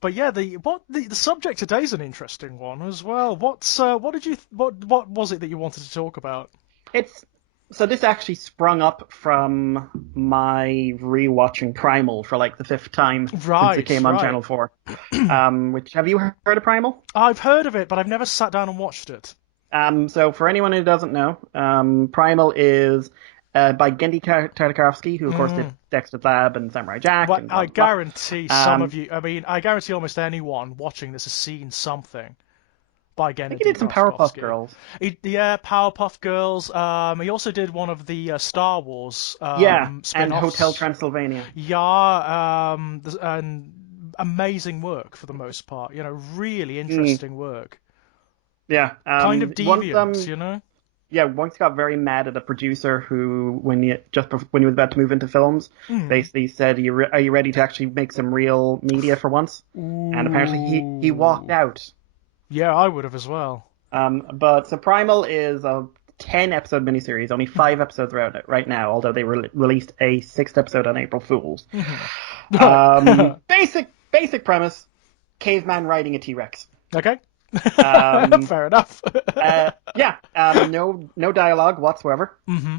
But yeah, the subject today's an interesting one as well. What was it that you wanted to talk about? It's so this actually sprung up from my rewatching Primal for like the fifth time since it Right, came on right. Channel 4. Which have you heard of Primal? I've heard of it, but I've never sat down and watched it. So for anyone who doesn't know, Primal is by Gendy Tartakovsky, who of course did Mm. Dexter's Lab and Samurai Jack Well, and blah I blah guarantee blah. some of you. I mean, I guarantee almost anyone watching this has seen something by I think he Gennady did some Powerpuff Tartakovsky. Girls. Yeah, Powerpuff Girls. He also did one of the Star Wars Yeah, and Hotel spin-offs. Transylvania. Yeah, and amazing work for the most part. Really Mm, interesting work. yeah. Kind of One of deviant, them. you know? Yeah, once got very mad at a producer who, when he was about to move into films, Mm. basically said, "Are you ready to actually make some real media for once?" And apparently he walked Ooh. out. Yeah, I would have as well. But so Primal is a 10 episode miniseries. Only Mhm. 5 episodes are out right now, although they released a sixth episode on April Fools. Mhm. Right. Basic premise: caveman riding a T-Rex. Okay. Um, Fair enough. yeah. No dialogue whatsoever. Hmm.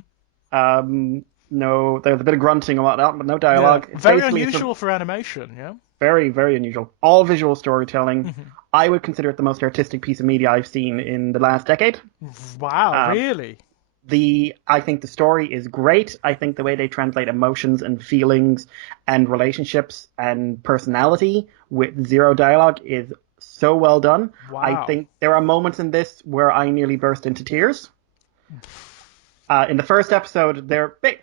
No, there's a bit of grunting and whatnot, but no Yeah. dialogue. It's Very basically unusual for animation, yeah? very, very unusual. All visual storytelling. Hmm. I would consider it the most artistic piece of media I've seen in the last decade. Wow, Um, really? I think the story is great. I think the way they translate emotions and feelings and relationships and personality with zero dialogue is so well done. I Wow. think there are moments in this where I nearly burst into tears. In the first episode, they're big.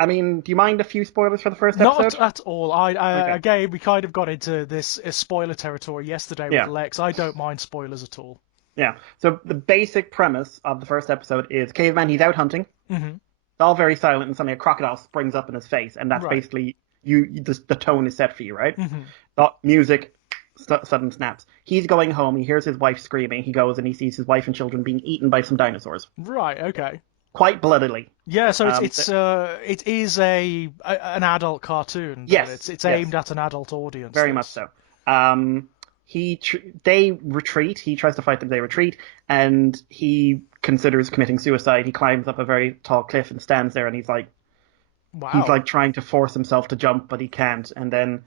I mean, do you mind a few spoilers for the first Not episode? at all. Okay. Again, we kind of got into this spoiler territory yesterday with Yeah. Lex. I don't mind spoilers at all. Yeah. So the basic premise of the first episode is caveman. He's out hunting. Hmm. It's all very silent, and suddenly a crocodile springs up in his face, and that's Right. basically the tone is set for you, right? Hmm. Music, sudden snaps. He's going home. He hears his wife screaming. He goes and he sees his wife and children being eaten by some dinosaurs, Right. Okay. quite bloodily. Yeah. So Um, it is an adult cartoon. Then yes, it's yes, aimed at an adult audience. very much This. so. Um, they retreat. He tries to fight them. They retreat, and he considers committing suicide. He climbs up a very tall cliff and stands there, and he's Wow. like trying to force himself to jump, but he can't. And then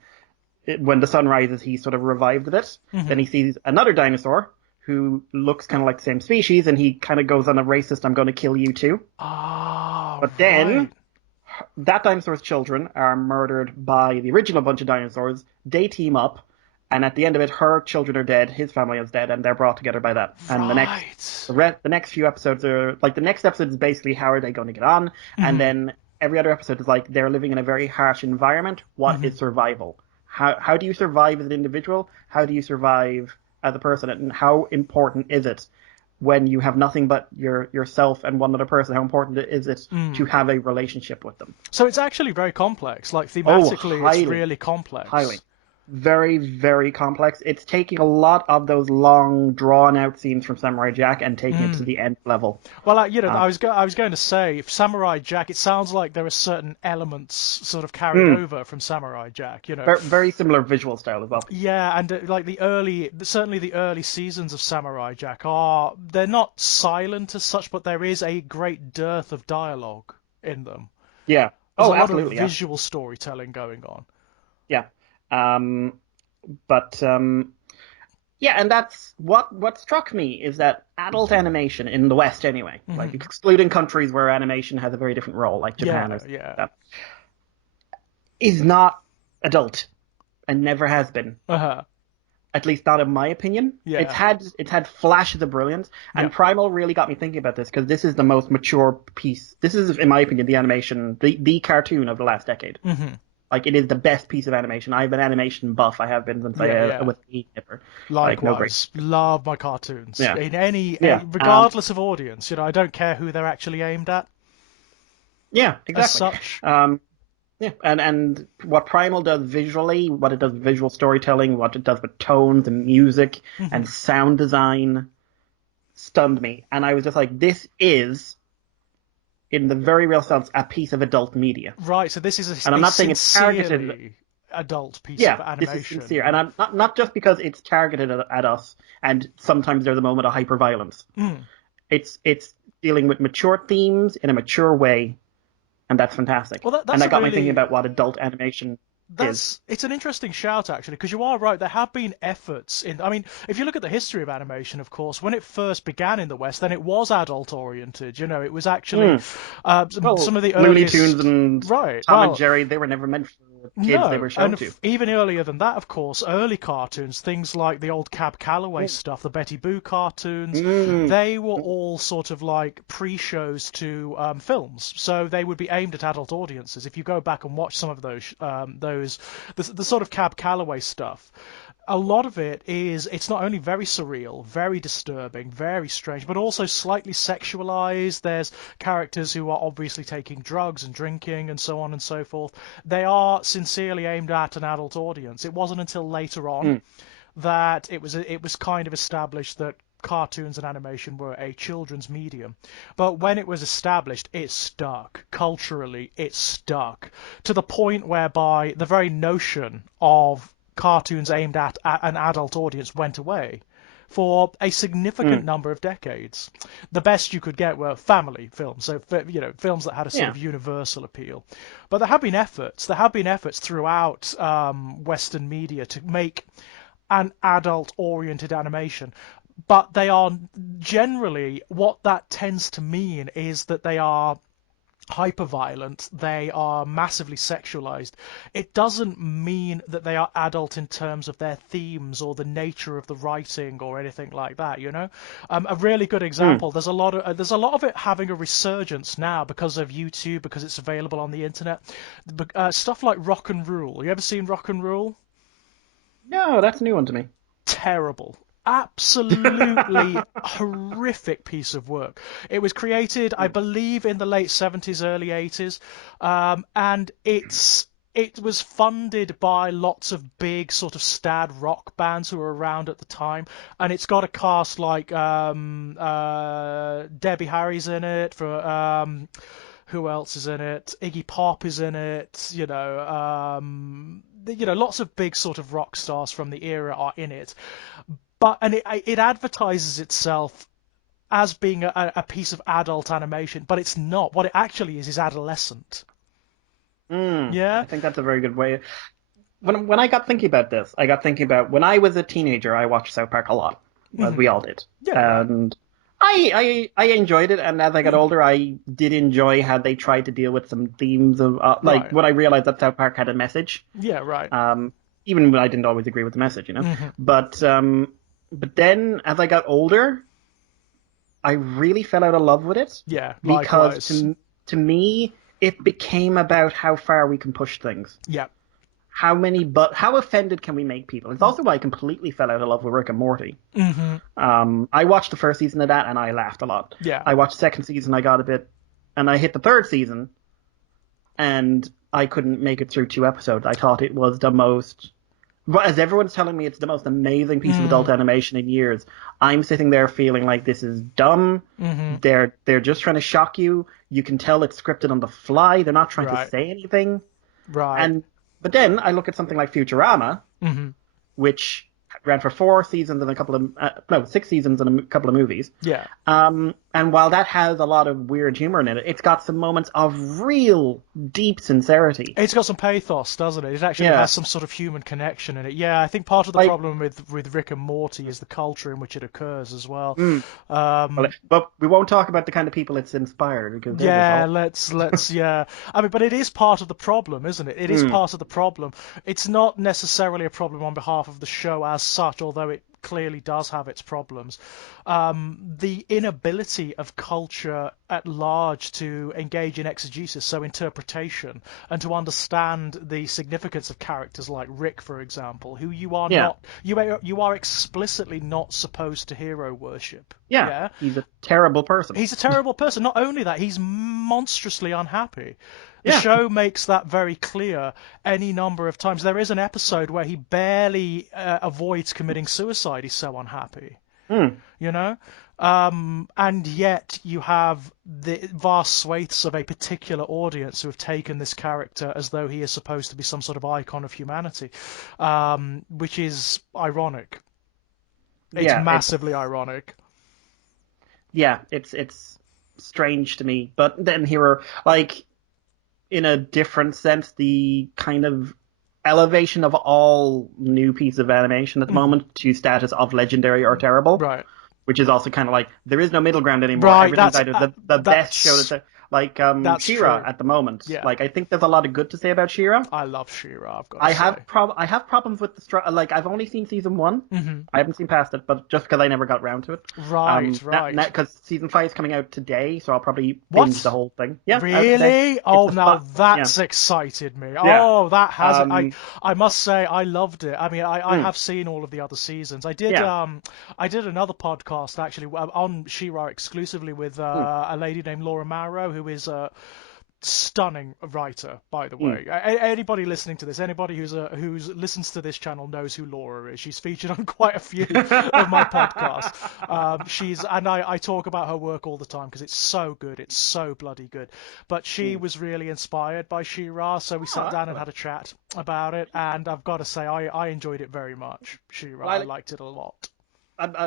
when the sun rises, he's sort of revived a bit. Then Hmm. he sees another dinosaur who looks kind of like the same species, and he kind of goes on a racist, "I'm going to kill you too." Ah, But then right. that dinosaur's children are murdered by the original bunch of dinosaurs. They team up, and at the end of it, her children are dead, his family is dead, and they're brought together by that. And Right. the next few episodes are like the next episode is basically how are they going to get on, and Hmm. then every other episode is like they're living in a very harsh environment. What Hmm. is survival? How do you survive as an individual? How do you survive as a person? And how important is it when you have nothing but yourself and one other person? How important is it to Mm. have a relationship with them? So it's actually very complex. Like Oh, thematically, it's highly, really highly. complex. Very, very complex. It's taking a lot of those long, drawn out scenes from Samurai Jack and taking it to Mm. the end level. Well, Um, I was going to say, if Samurai Jack, it sounds like there are certain elements sort of carried mm, over from Samurai Jack. very similar visual style as well. Yeah, and like certainly the early seasons of Samurai Jack they're not silent as such, but there is a great dearth of dialogue in them. Yeah. There's Oh, a lot of absolutely. Yeah. visual storytelling going on. Yeah. Um, but yeah, and that's what struck me is that adult animation in the West, anyway, like Hmm. excluding countries where animation has a very different role, like Japan or Yeah, something like yeah. that, is not adult and never has been. Uh-huh. At least not in my opinion. Yeah, It's had flashes of brilliance, yeah. and Primal really got me thinking about this because this is the most mature piece. This is, in my opinion, the animation, the cartoon of the last decade. Hmm. Like it is the best piece of animation. I've been animation buff. I have been since Yeah, I yeah. was a nipper. Like no great. Likewise, love my cartoons Yeah, in yeah, regardless of audience. I don't care who they're actually aimed at yeah, as exactly. such. Yeah, and what Primal does visually, what it does with visual storytelling, what it does with tones and music Hmm. and sound design, stunned me, and I was just like, this is, in the very real sense, a piece of adult media. Right, so this is And I'm a not saying it's targeted. sincerely adult piece of Yeah, this is animation, sincere, and I'm not just because it's targeted at us, and sometimes there's a moment of hyperviolence. Mm. It's dealing with mature themes in a mature way, and that's fantastic. Well, And that's a that got me thinking really about what adult animation is. it's an interesting shout actually, because you are right. There have been efforts in. I mean, if you look at the history of animation, of course, when it first began in the West, then it was adult oriented. You know, it was actually Mm. Well, some of the Looney Tunes earliest. and Right. Tom and Well, Jerry, they were never meant for kids. They no, were shown and to. even earlier than that, of course, early cartoons, things like the old Cab Calloway Mm. stuff, the Betty Boo cartoons, Mm. they were all sort of like pre-shows to films, so they would be aimed at adult audiences. If you go back and watch some of the sort of Cab Calloway stuff, a lot of it is it's not only very surreal, very disturbing, very strange, but also slightly sexualized. There's characters who are obviously taking drugs and drinking and so on and so forth. They are sincerely aimed at an adult audience. It wasn't until later on Mm. that it was kind of established that cartoons and animation were a children's medium. But when it was established, it stuck. Culturally, it stuck to the point whereby the very notion of cartoons aimed at an adult audience went away for a significant Mm. number of decades. The best you could get were family films, so films that had a sort Yeah. of universal appeal. But there have been efforts. There have been efforts throughout Western media to make an adult-oriented animation, but they are generally what that tends to mean is that they are hyper-violent, they are massively sexualized. It doesn't mean that they are adult in terms of their themes or the nature of the writing or anything like that. A really good Mm. example. There's a lot of it having a resurgence now because of YouTube, because it's available on the internet. Stuff like Rock and Rule. You ever seen Rock and Rule? No, that's a new one to me. Terrible. Absolutely horrific piece of work. It was created, I Mm. believe, in the late 70s, early 80s, and it was funded by lots of big sort of stad rock bands who were around at the time, and it's got a cast like Debbie Harry's in it for who else is in it? Iggy Pop is in it. Lots of big sort of rock stars from the era are in it. But it advertises itself as being a piece of adult animation, but it's not. What it actually is adolescent. Mm. Yeah, I think that's a very good way. When I got thinking about this, I got thinking about when I was a teenager, I watched South Park a lot, as hmm we all did, yeah, right. and I enjoyed it. And as I got Mm. older, I did enjoy how they tried to deal with some themes of like Right. when I realized that South Park had a message. Yeah, right. Um, Even when I didn't always agree with the message, you know. hmm But um, but then as I got older, I really fell out of love with it Yeah, because likewise. to me it became about how far we can push things. Yeah. How offended can we make people? It's also why I completely fell out of love with Rick and Morty. hmm I watched the first season of that and I laughed a lot. Yeah. I watched the second season, I got a bit, and I hit the third season, and I couldn't make it through two episodes. I thought it was the most, but as everyone's telling me, it's the most amazing piece of adult Mm. animation in years. I'm sitting there feeling like this is dumb. hmm They're just trying to shock you. You can tell it's scripted on the fly. They're not trying to Right. say anything. Right. And but then I look at something like Futurama, hmm which ran for 4 seasons and a couple of no 6 seasons and a couple of movies. Yeah. And while that has a lot of weird humor in it, it's got some moments of real deep sincerity. It's got some pathos, doesn't it? It actually Yeah, has some sort of human connection in it. Yeah, I think part of the like problem with Rick and Morty is the culture in which it occurs as well. mm, well, Um, but we won't talk about the kind of people it's inspired because they're just yeah, all. let's yeah. I mean, but it is part of the problem, isn't it? It is Mm, part of the problem. It's not necessarily a problem on behalf of the show as such, although it clearly does have its problems. The inability of culture at large to engage in exegesis, so interpretation, and to understand the significance of characters like Rick, for example, who you are yeah, not, you are explicitly not supposed to hero worship. yeah, Yeah, he's a terrible person. he's a terrible person. Not only that, he's monstrously unhappy. The Yeah, show makes that very clear any number of times. There is an episode where he barely avoids committing suicide. He's so unhappy. Mm. you know? And yet you have the vast swathes of a particular audience who have taken this character as though he is supposed to be some sort of icon of humanity, which is ironic. It's Yeah, massively ironic. it's strange to me. But then here are like in a different sense, the kind of elevation of all new pieces of animation at the Mhm. moment to status of legendary or terrible, Right. which is also kind of like there is no middle ground anymore. Right, Everything's either the best show that's like that's She-Ra true. at the moment. Yeah. Like I think there's a lot of good to say about She-Ra. I love She-Ra, I've got to say. I have problems with like I've only seen season one. Hmm. I haven't seen past it, but just because I never got round to it. Right, right. Because season 5 is coming out today, so I'll probably binge the What? whole thing. Yeah, out today. Really? It's Oh, the now spot. Yeah, that's excited me. yeah. Oh, that has it. I Um, I must say I loved it. I mean, I mm, have seen all of the other seasons. yeah. I did another podcast actually on She-Ra exclusively with Mm, a lady named Laura Marrow, who is stunning writer, by the mm. way. Anybody listening to this, anybody who's listens to this channel knows who Laura is. She's featured on quite a few of my podcasts. I talk about her work all the time because it's so good. It's so bloody good. But she Mm. was really inspired by She-Ra, so we sat Oh, down and excellent. had a chat about it. And I've got to say, I enjoyed it very much. She-Ra, I Well, liked it a lot.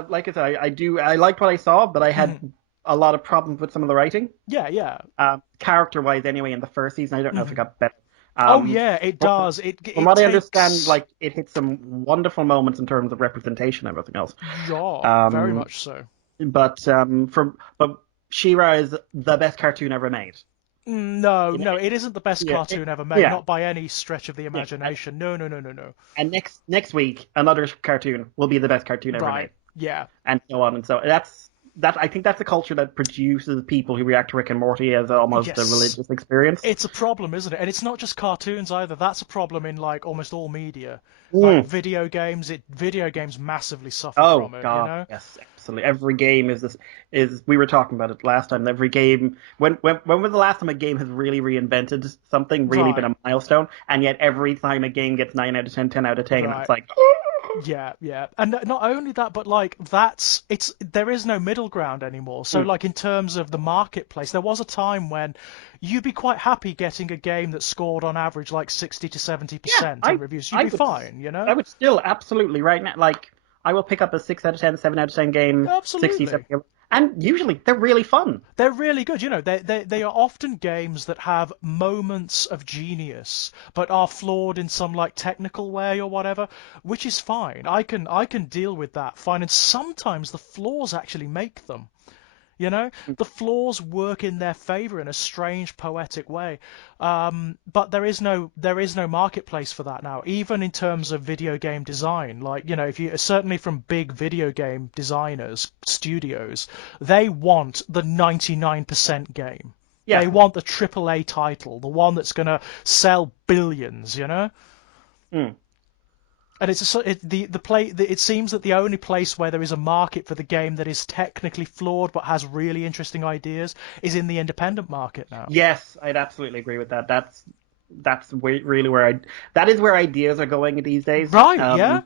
like I said, I liked what I saw, but I had Mhm. a lot of problems with some of the writing. Yeah, yeah. Character wise, anyway, in the first season, I don't know if it Mhm. got better. Oh Um, yeah, it but does. from It what I understand, takes. like it hit some wonderful moments in terms of representation and everything else. Yeah, very Um, much so. but She-Ra is the best cartoon ever made. No, In- no, it isn't the best yeah, cartoon ever made, yeah, not by any stretch of the yeah. imagination. No, no, no, no, no. And next week, another cartoon will be the best cartoon ever Right. made, Yeah. and so on and so. That I think that's a culture that produces people who react to Rick and Morty as almost a Yes. religious experience. It's a problem, isn't it? And it's not just cartoons either. That's a problem in like almost all media. Like Mm. video games massively suffer Oh from it, you God, know? yes, absolutely. Every game is we were talking about it last time. Every game when was the last time a game has really reinvented something, really been Right. a milestone, and yet every time a game gets 9 out of 10, 10 out of 10, it's Right. like Yeah, yeah. And not only that, but like there is no middle ground anymore. So mm, like in terms of the marketplace, there was a time when you'd be quite happy getting a game that scored on average like 60 to yeah, 70% in reviews. You'd I be would fine, you I know? would still absolutely right now like I will pick up a 6 out of 10, 7 out of 10 game, 60, Absolutely. 70, and usually they're really fun. They're really good. You know, they are often games that have moments of genius, but are flawed in some like technical way or whatever, which is fine. I can deal with that fine. And sometimes the flaws actually make them. You know, the flaws work in their favor in a strange poetic way. But there is no marketplace for that now, even in terms of video game design. Like, you know, if you certainly from big video game designers, studios, they want the 99% game. Yeah. They want the AAA title, the one that's gonna sell billions, you know? Mm. And it seems that the only place where there is a market for the game that is technically flawed but has really interesting ideas is in the independent market now. Yes, I'd absolutely agree with that. Really where that is where ideas are going these days. Right, yeah?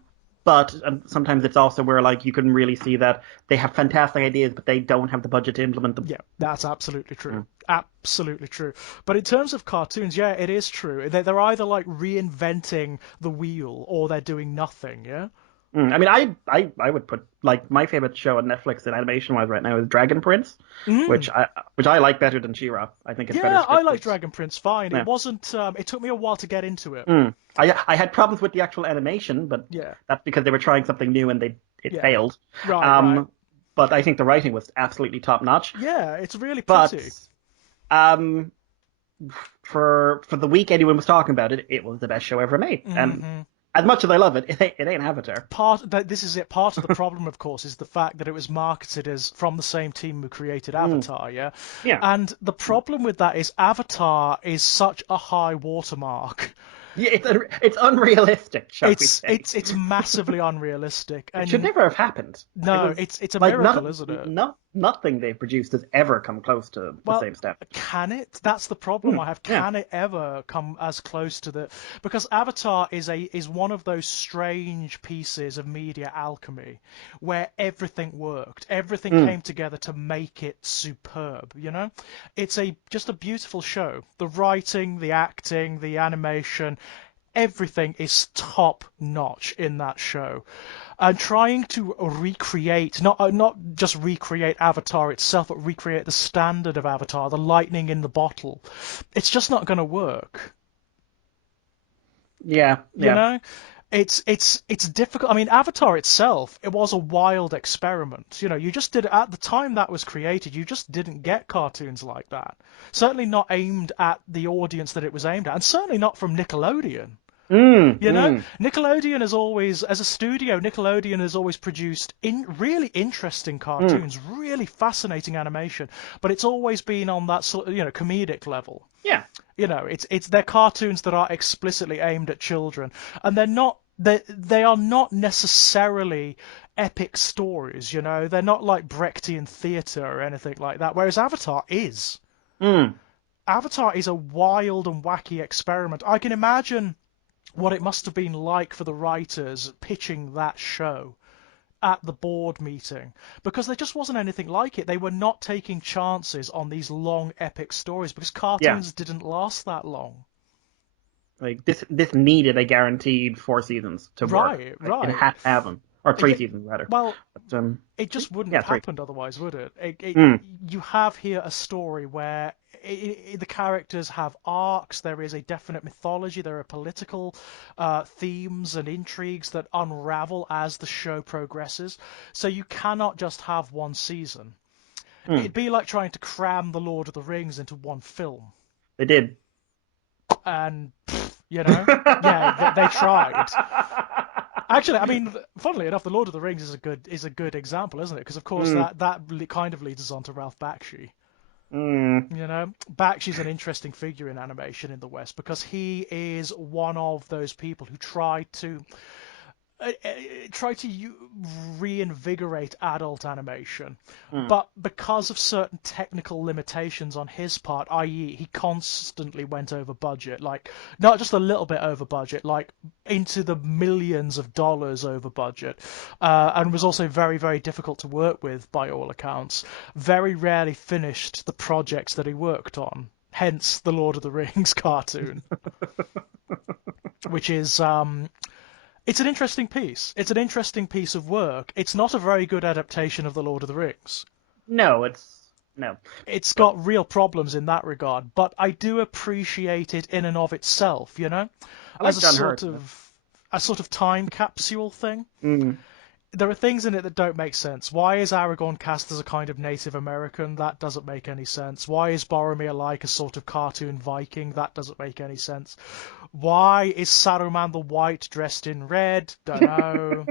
But sometimes it's also where like you can really see that they have fantastic ideas, but they don't have the budget to implement them. Yeah, that's absolutely true. Mm. Absolutely true. But in terms of cartoons, yeah, it is true. They're either like reinventing the wheel or they're doing nothing, yeah? I mean, I would put like my favorite show on Netflix in animation wise right now is Dragon Prince, Mm. which I like better than She-Ra. I think it's better Yeah, I like scripted. Dragon Prince fine. It Yeah. wasn't it took me a while to get into it. I had problems with the actual animation, but Yeah. that's because they were trying something new and it Yeah. failed. Right, right. But I think the writing was absolutely top notch. Yeah, it's really But pretty. um, for the week anyone was talking about it, it was the best show ever made. And Hmm. as much as I love it, it ain't Avatar. This is it. Part of the problem, of course, is the fact that it was marketed as from the same team who created Avatar, yeah. Yeah, And the problem with that is Avatar is such a high watermark. yeah, it's unrealistic, shall we It's say? it's it's massively unrealistic, It should and never have happened. no, it's a like miracle, isn't it? Nothing they've produced has ever come close to the Well, same standard. can it? That's the problem I have. Yeah. Can it ever come as close to the? Because Avatar is one of those strange pieces of media alchemy where everything worked, everything Mm. came together to make it superb. It's a just a beautiful show. The writing, the acting, the animation, everything is top notch in that show. And trying to recreate, not just recreate Avatar itself, but recreate the standard of Avatar, the lightning in the bottle, it's just not going to work. Yeah. You Yeah. know, it's difficult. I mean, Avatar itself, it was a wild experiment. You just did at the time that was created, you just didn't get cartoons like that. Certainly not aimed at the audience that it was aimed at, and certainly not from Nickelodeon. Mm. You know, Mm. Nickelodeon has always, as a studio, Nickelodeon has always produced really interesting Mm. cartoons, really fascinating animation, but it's always been on that sort of, comedic level. Yeah. It's they're cartoons that are explicitly aimed at children, and they are not necessarily epic stories. They're not like Brechtian theatre or anything like that. Whereas Avatar is. Mm. Avatar is a wild and wacky experiment. I can imagine what it must have been like for the writers pitching that show at the board meeting, because there just wasn't anything like it. They were not taking chances on these long epic stories because Yeah. cartoons didn't last that long. Like this needed a guaranteed 4 seasons to work. Right, Like it right. had to have them, or three Yeah, seasons rather. well, But it just wouldn't yeah, have three. happened otherwise, would it? Mm. You have here a story where the characters have arcs. There is a definite mythology. There are political themes and intrigues that unravel as the show progresses. So you cannot just have one season. Mm. It'd be like trying to cram the Lord of the Rings into one film. They did. And, yeah, they tried. Actually, I mean, funnily enough, The Lord of the Rings is a good example, isn't it? Because of course Mm. that kind of leads us on to Ralph Bakshi. Mm. Bakshi's an interesting figure in animation in the West because he is one of those people who try to reinvigorate adult animation, Mm. but because of certain technical limitations on his part, i.e., he constantly went over budget, like not just a little bit over budget, like into the millions of dollars over budget, and was also very, very difficult to work with by all accounts. Very rarely finished the projects that he worked on. Hence the Lord of the Rings cartoon, which is it's an interesting piece. It's an interesting piece of work. It's not a very good adaptation of The Lord of the Rings. No, it's no. It's But got real problems in that regard, but I do appreciate it in and of itself, I as like a John sort Hurt in it. of a sort of time capsule thing. Mm. There are things in it that don't make sense. Why is Aragorn cast as a kind of Native American? That doesn't make any sense. Why is Boromir like a sort of cartoon Viking? That doesn't make any sense. Why is Saruman the White dressed in red? Don't know.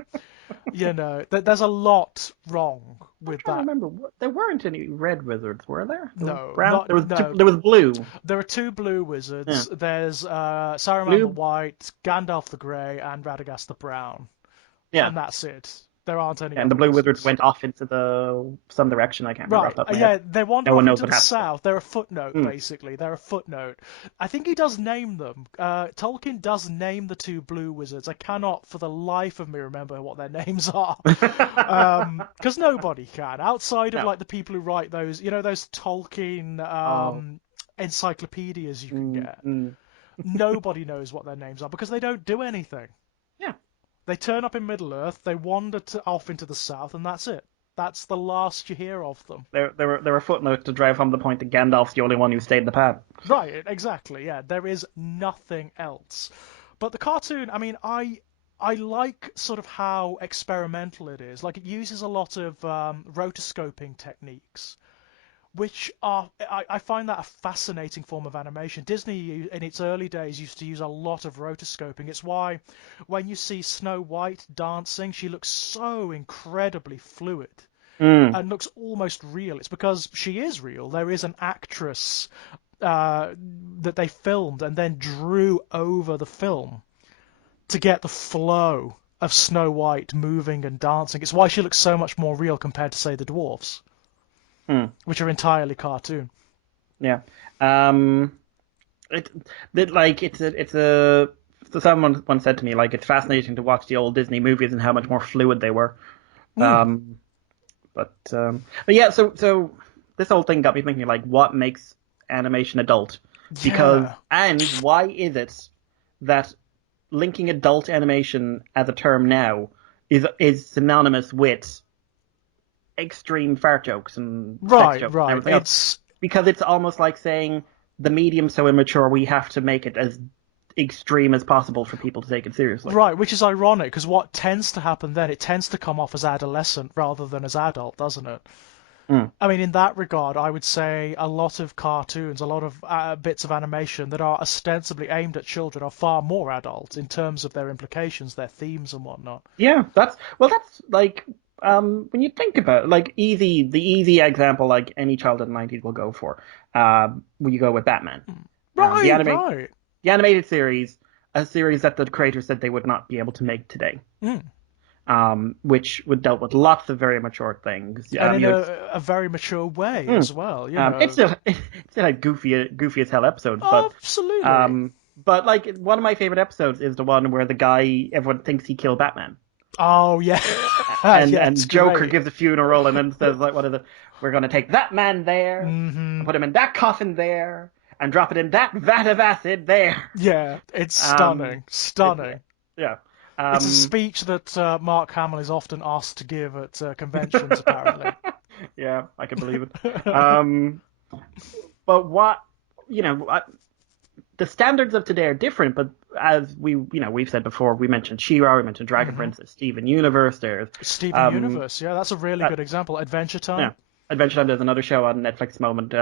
There's a lot wrong I'm with trying to that. remember. There weren't any red wizards, were there? There was No, brown. not There was no. there was blue. There are two blue Yeah. wizards. There's Saruman the Blue. White, Gandalf the Grey, and Radagast the Brown, Yeah. and that's it. There aren't any And the other blue wizards wizards. went off into some direction. I can't remember off Right, the top of my head. yeah, they wander No one off knows into what the happened. south. They're a footnote, Mm. basically. They're a footnote. I think he does name them. Tolkien does name the two blue wizards. I cannot, for the life of me, remember what their names are. Because nobody can. Outside of, No. like, the people who write those Tolkien Oh. encyclopedias you can Mm, get. mm. Nobody knows what their names are because they don't do anything. Yeah. They turn up in Middle-earth, they wander off into the south, and that's it. That's the last you hear of them. There were footnotes to drive home the point that Gandalf's the only one who stayed in the pad. Right, exactly, yeah. There is nothing else. But the cartoon, I mean, I like sort of how experimental it is. Like, it uses a lot of rotoscoping techniques, which I find that a fascinating form of animation. Disney, in its early days, used to use a lot of rotoscoping. It's why when you see Snow White dancing, she looks so incredibly fluid Mm. and looks almost real. It's because she is real. There is an actress that they filmed and then drew over the film to get the flow of Snow White moving and dancing. It's why she looks so much more real compared to, say, the dwarfs. which are entirely cartoon. Yeah. So someone once said to me, like, it's fascinating to watch the old Disney movies and how much more fluid they were. But yeah, so this whole thing got me thinking, like, what makes animation adult? Yeah. And why is it that linking adult animation as a term now is synonymous with extreme fart jokes and sex jokes and everything else? Because it's almost like saying the medium's so immature we have to make it as extreme as possible for people to take it seriously. Right, which is ironic, because what tends to happen then, it tends to come off as adolescent rather than as adult, doesn't it? I mean, in that regard, I would say a lot of cartoons, a lot of bits of animation that are ostensibly aimed at children are far more adult in terms of their implications, their themes and whatnot. Yeah, that's like when you think about it, like the easy example, like any child in the 90s will go for, when you go with Batman. Right, The animated series, a series that the creators said they would not be able to make today. Which would dealt with lots of very mature things. And in a very mature way as well, you know. It still had goofy as hell episodes, absolutely. But like one of my favorite episodes is the one where the guy everyone thinks he killed Batman. Oh yeah, and Joker gives a funeral and then says like, we're going to take that man there, and put him in that coffin there, and drop it in that vat of acid there. Yeah, it's stunning. Yeah. It's a speech that Mark Hamill is often asked to give at conventions, apparently. Yeah, I can believe it. But what, the standards of today are different, but as we've said before, we mentioned She-Ra, we mentioned Dragon Princess, Steven Universe, there's... Steven Universe, yeah, that's a really good example. Adventure Time. Yeah, Adventure Time, there's another show on Netflix at the moment,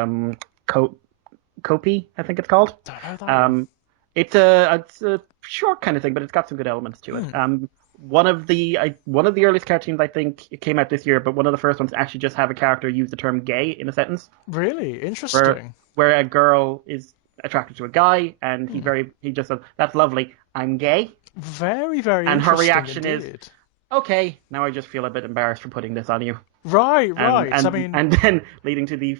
Kopi, I think it's called. Don't know that. It's a short kind of thing, but it's got some good elements to it. One of the earliest cartoons, I think, it came out this year, but one of the first ones to actually just have a character use the term gay in a sentence. Really? Interesting. Where a girl is attracted to a guy, and he just says, "That's lovely, I'm gay." Very, very and interesting. And her reaction indeed. is, "Okay, now I just feel a bit embarrassed for putting this on you." Right. And then leading to the...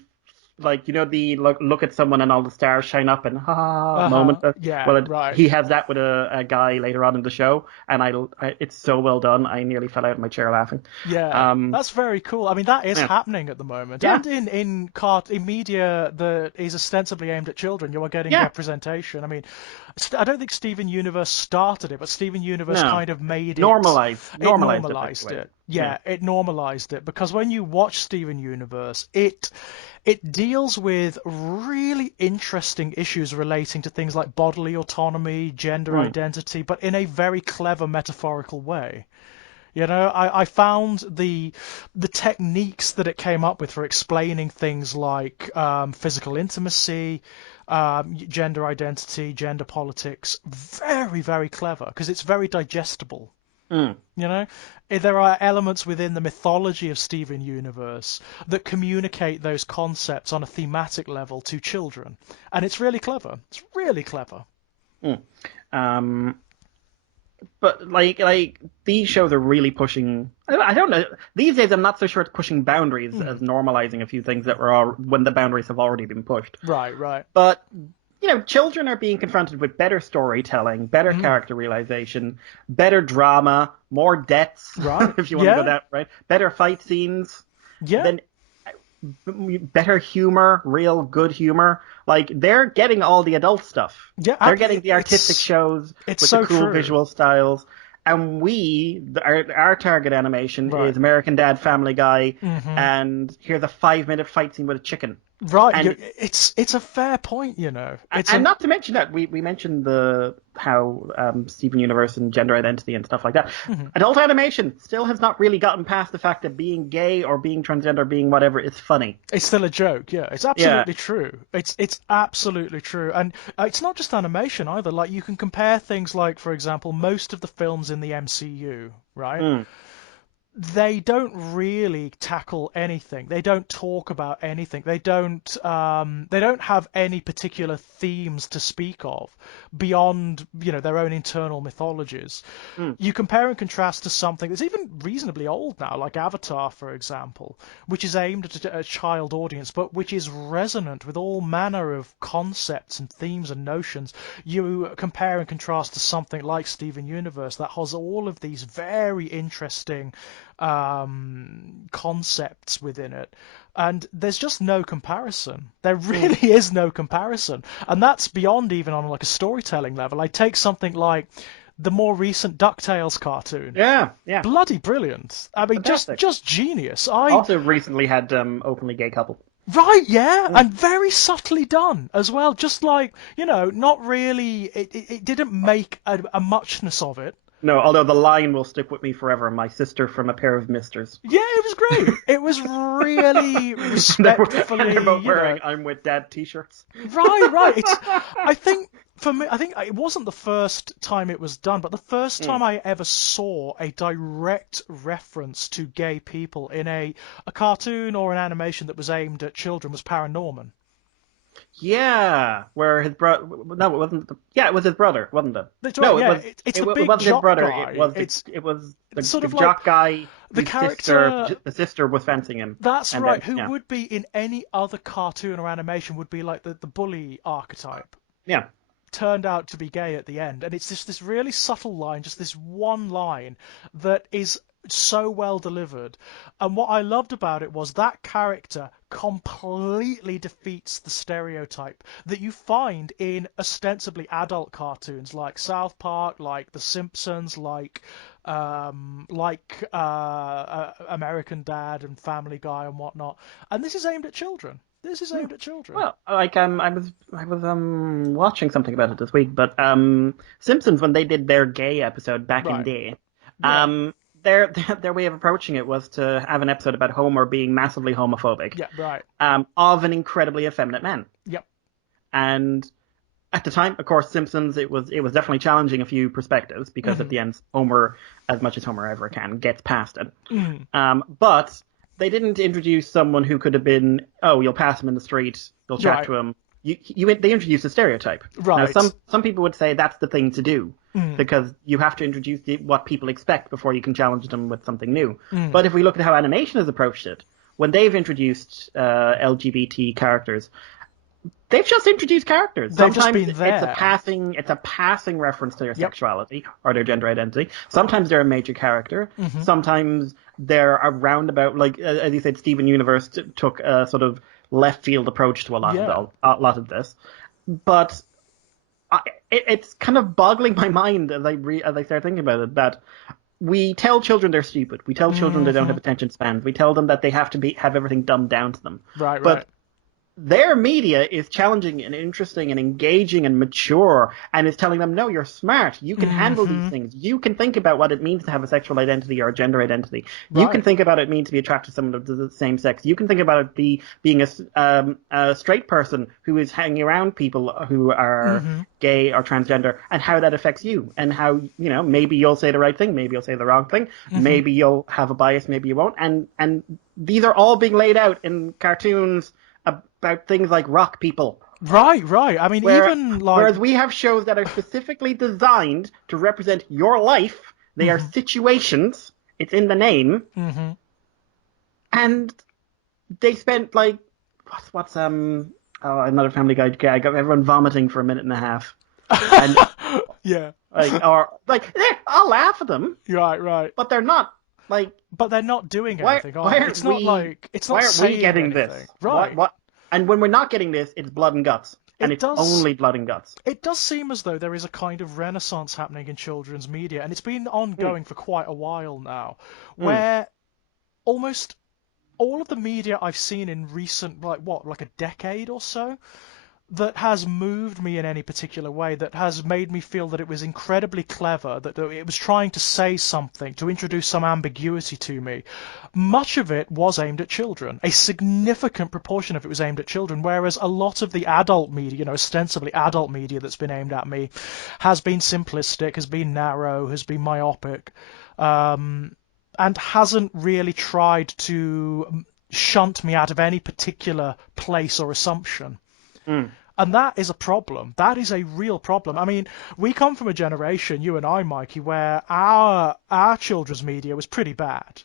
Like, the look at someone and all the stars shine up and moment. Yeah, well, right. He has that with a guy later on in the show, and it's so well done. I nearly fell out of my chair laughing. Yeah, that's very cool. I mean, that is happening at the moment. Yeah. And in media that is ostensibly aimed at children, you are getting representation. I mean, I don't think Steven Universe started it, but Steven Universe kind of made normalized it. Yeah, it normalized it, because when you watch Steven Universe, it deals with really interesting issues relating to things like bodily autonomy, gender identity, but in a very clever metaphorical way. You know, I found the techniques that it came up with for explaining things like physical intimacy, gender identity, gender politics, very, very clever, because it's very digestible. You know, there are elements within the mythology of Steven Universe that communicate those concepts on a thematic level to children, and it's really clever. It's really clever. But like these shows are really pushing. I don't know. These days, I'm not so sure it's pushing boundaries as normalizing a few things that were when the boundaries have already been pushed. Right. But children are being confronted with better storytelling, better character realization, better drama, more deaths, if you want to go that right, better fight scenes, better humor, real good humor. Like, they're getting all the adult stuff. Yeah, they're getting the artistic shows with the cool visual styles. And our target animation is American Dad, Family Guy, and here's a 5-minute fight scene with a chicken. Right, and it's a fair point, you know. Not to mention that we mentioned how Steven Universe and gender identity and stuff like that. Adult animation still has not really gotten past the fact that being gay or being transgender, or being whatever, is funny. It's still a joke, yeah. It's absolutely true. It's absolutely true, and it's not just animation either. Like, you can compare things like, for example, most of the films in the MCU, right? they don't really tackle anything. They don't talk about anything. They don't have any particular themes to speak of beyond, their own internal mythologies. Mm. You compare and contrast to something that's even reasonably old now, like Avatar, for example, which is aimed at a child audience, but which is resonant with all manner of concepts and themes and notions. You compare and contrast to something like Steven Universe that has all of these very interesting concepts within it, and there's just no comparison. There really is no comparison, and that's beyond even on like a storytelling level. I take something like the more recent DuckTales cartoon. Yeah, yeah. Bloody brilliant. I mean, Fantastic. just genius. Also recently had openly gay couple. Right, yeah, Mm. and very subtly done as well. Just like, not really. It didn't make a muchness of it. No, although the line will stick with me forever. My sister from a pair of misters. Yeah, it was great. It was really respectfully, They're both wearing "I'm with Dad" t-shirts. Right. I think for me, I think it wasn't the first time it was done, but the first time I ever saw a direct reference to gay people in a cartoon or an animation that was aimed at children was Paranorman. Yeah, where his brother. No, it wasn't. Yeah, it was his brother, wasn't it? That's No, right, it yeah, was. it's It, the it big wasn't his jock brother. guy. It was the It's sort of jock guy. the Whose character. the sister was fencing him. That's And right. then, Who yeah, would be in any other cartoon or animation would be like the bully archetype. yeah. Turned out to be gay at the end, and it's just this really subtle line, just this one line that is so well delivered. And what I loved about it was that character completely defeats the stereotype that you find in ostensibly adult cartoons like South Park, like The Simpsons, like American Dad and Family Guy and whatnot. And this is aimed at children. This is aimed at children. Well, like I was watching something about it this week, but Simpsons, when they did their gay episode back in Right. day, Yeah. their way of approaching it was to have an episode about Homer being massively homophobic, Yeah. Right. of an incredibly effeminate man. Yep. And at the time, of course, Simpsons, it was definitely challenging a few perspectives because at the end, Homer, as much as Homer ever can, gets past it. But they didn't introduce someone who could have been, oh, you'll pass him in the street, you'll chat to him. They introduced a stereotype. Right. Now, some people would say that's the thing to do because you have to introduce what people expect before you can challenge them with something new. But if we look at how animation has approached it, when they've introduced LGBT characters, they've just introduced characters. They've just Sometimes been there. it's a passing reference to their sexuality or their gender identity. Sometimes they're a major character. Sometimes they're a roundabout, like as you said, Steven Universe took a sort of left field approach to a lot of this. But it's kind of boggling my mind as I start thinking about it that we tell children they're stupid. We tell children they don't have attention spans. We tell them that they have to have everything dumbed down to them. Right. But their media is challenging and interesting and engaging and mature and is telling them, no, you're smart. You can handle these things. You can think about what it means to have a sexual identity or a gender identity. Right. You can think about it means to be attracted to someone of the same sex. You can think about it being a straight person who is hanging around people who are gay or transgender and how that affects you and how, maybe you'll say the right thing. Maybe you'll say the wrong thing. Maybe you'll have a bias. Maybe you won't. And these are all being laid out in cartoons about things like rock people. Right. I mean, whereas we have shows that are specifically designed to represent your life. They are situations. It's in the name. And they spent like what's another Family Guy gag of everyone vomiting for a minute and a half. And yeah. I'll laugh at them. Right. But they're not like. But they're not doing anything. Why aren't it's not we? Like it's not why aren't we getting anything. this? Right. What? And when we're not getting this, it's blood and guts. And it's only blood and guts. It does seem as though there is a kind of renaissance happening in children's media, and it's been ongoing for quite a while now, where almost all of the media I've seen in recent, like a decade or so, that has moved me in any particular way, that has made me feel that it was incredibly clever, that it was trying to say something, to introduce some ambiguity to me. Much of it was aimed at children. A significant proportion of it was aimed at children, whereas a lot of the adult media, ostensibly adult media that's been aimed at me, has been simplistic, has been narrow, has been myopic. and hasn't really tried to shunt me out of any particular place or assumption. Mm. And that is a problem. That is a real problem. I mean, we come from a generation, you and I, Mikey, where our children's media was pretty bad.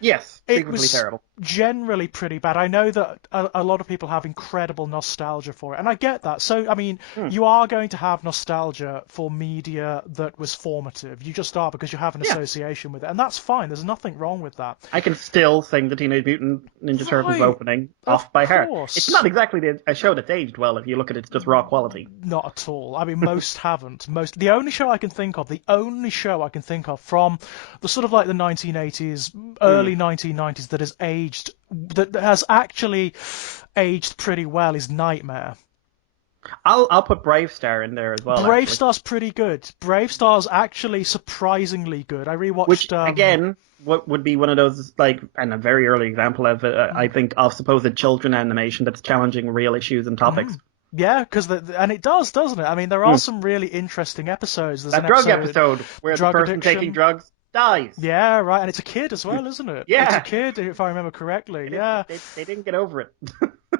Yes, It frequently was terrible. generally pretty bad. I know that a lot of people have incredible nostalgia for it, and I get that. So, I mean, Mm. you are going to have nostalgia for media that was formative. You just are, because you have an Yeah. association with it, and that's fine. There's nothing wrong with that. I can still sing the Teenage Mutant Ninja Turtles Right, opening of off by heart. course. It's not exactly a show that's aged well if you look at its just raw quality. Not at all. I mean, most haven't. The only show I can think of from the sort of like the 1980s, early 1990s that has actually aged pretty well is Nightmare. I'll put Brave Star in there as well, Brave actually. Star's pretty good. Brave Star's actually surprisingly good. I Which rewatched. again, what would be one of those and a very early example of I think of supposed children animation that's challenging real issues and topics. Yeah, because and it does, doesn't it? I mean, there are some really interesting episodes. There's That an drug episode where the drug person taking addiction. drugs dies. Yeah, right, and it's a kid as well, isn't it? Yeah. It's a kid, if I remember correctly. Yeah. They didn't get over it.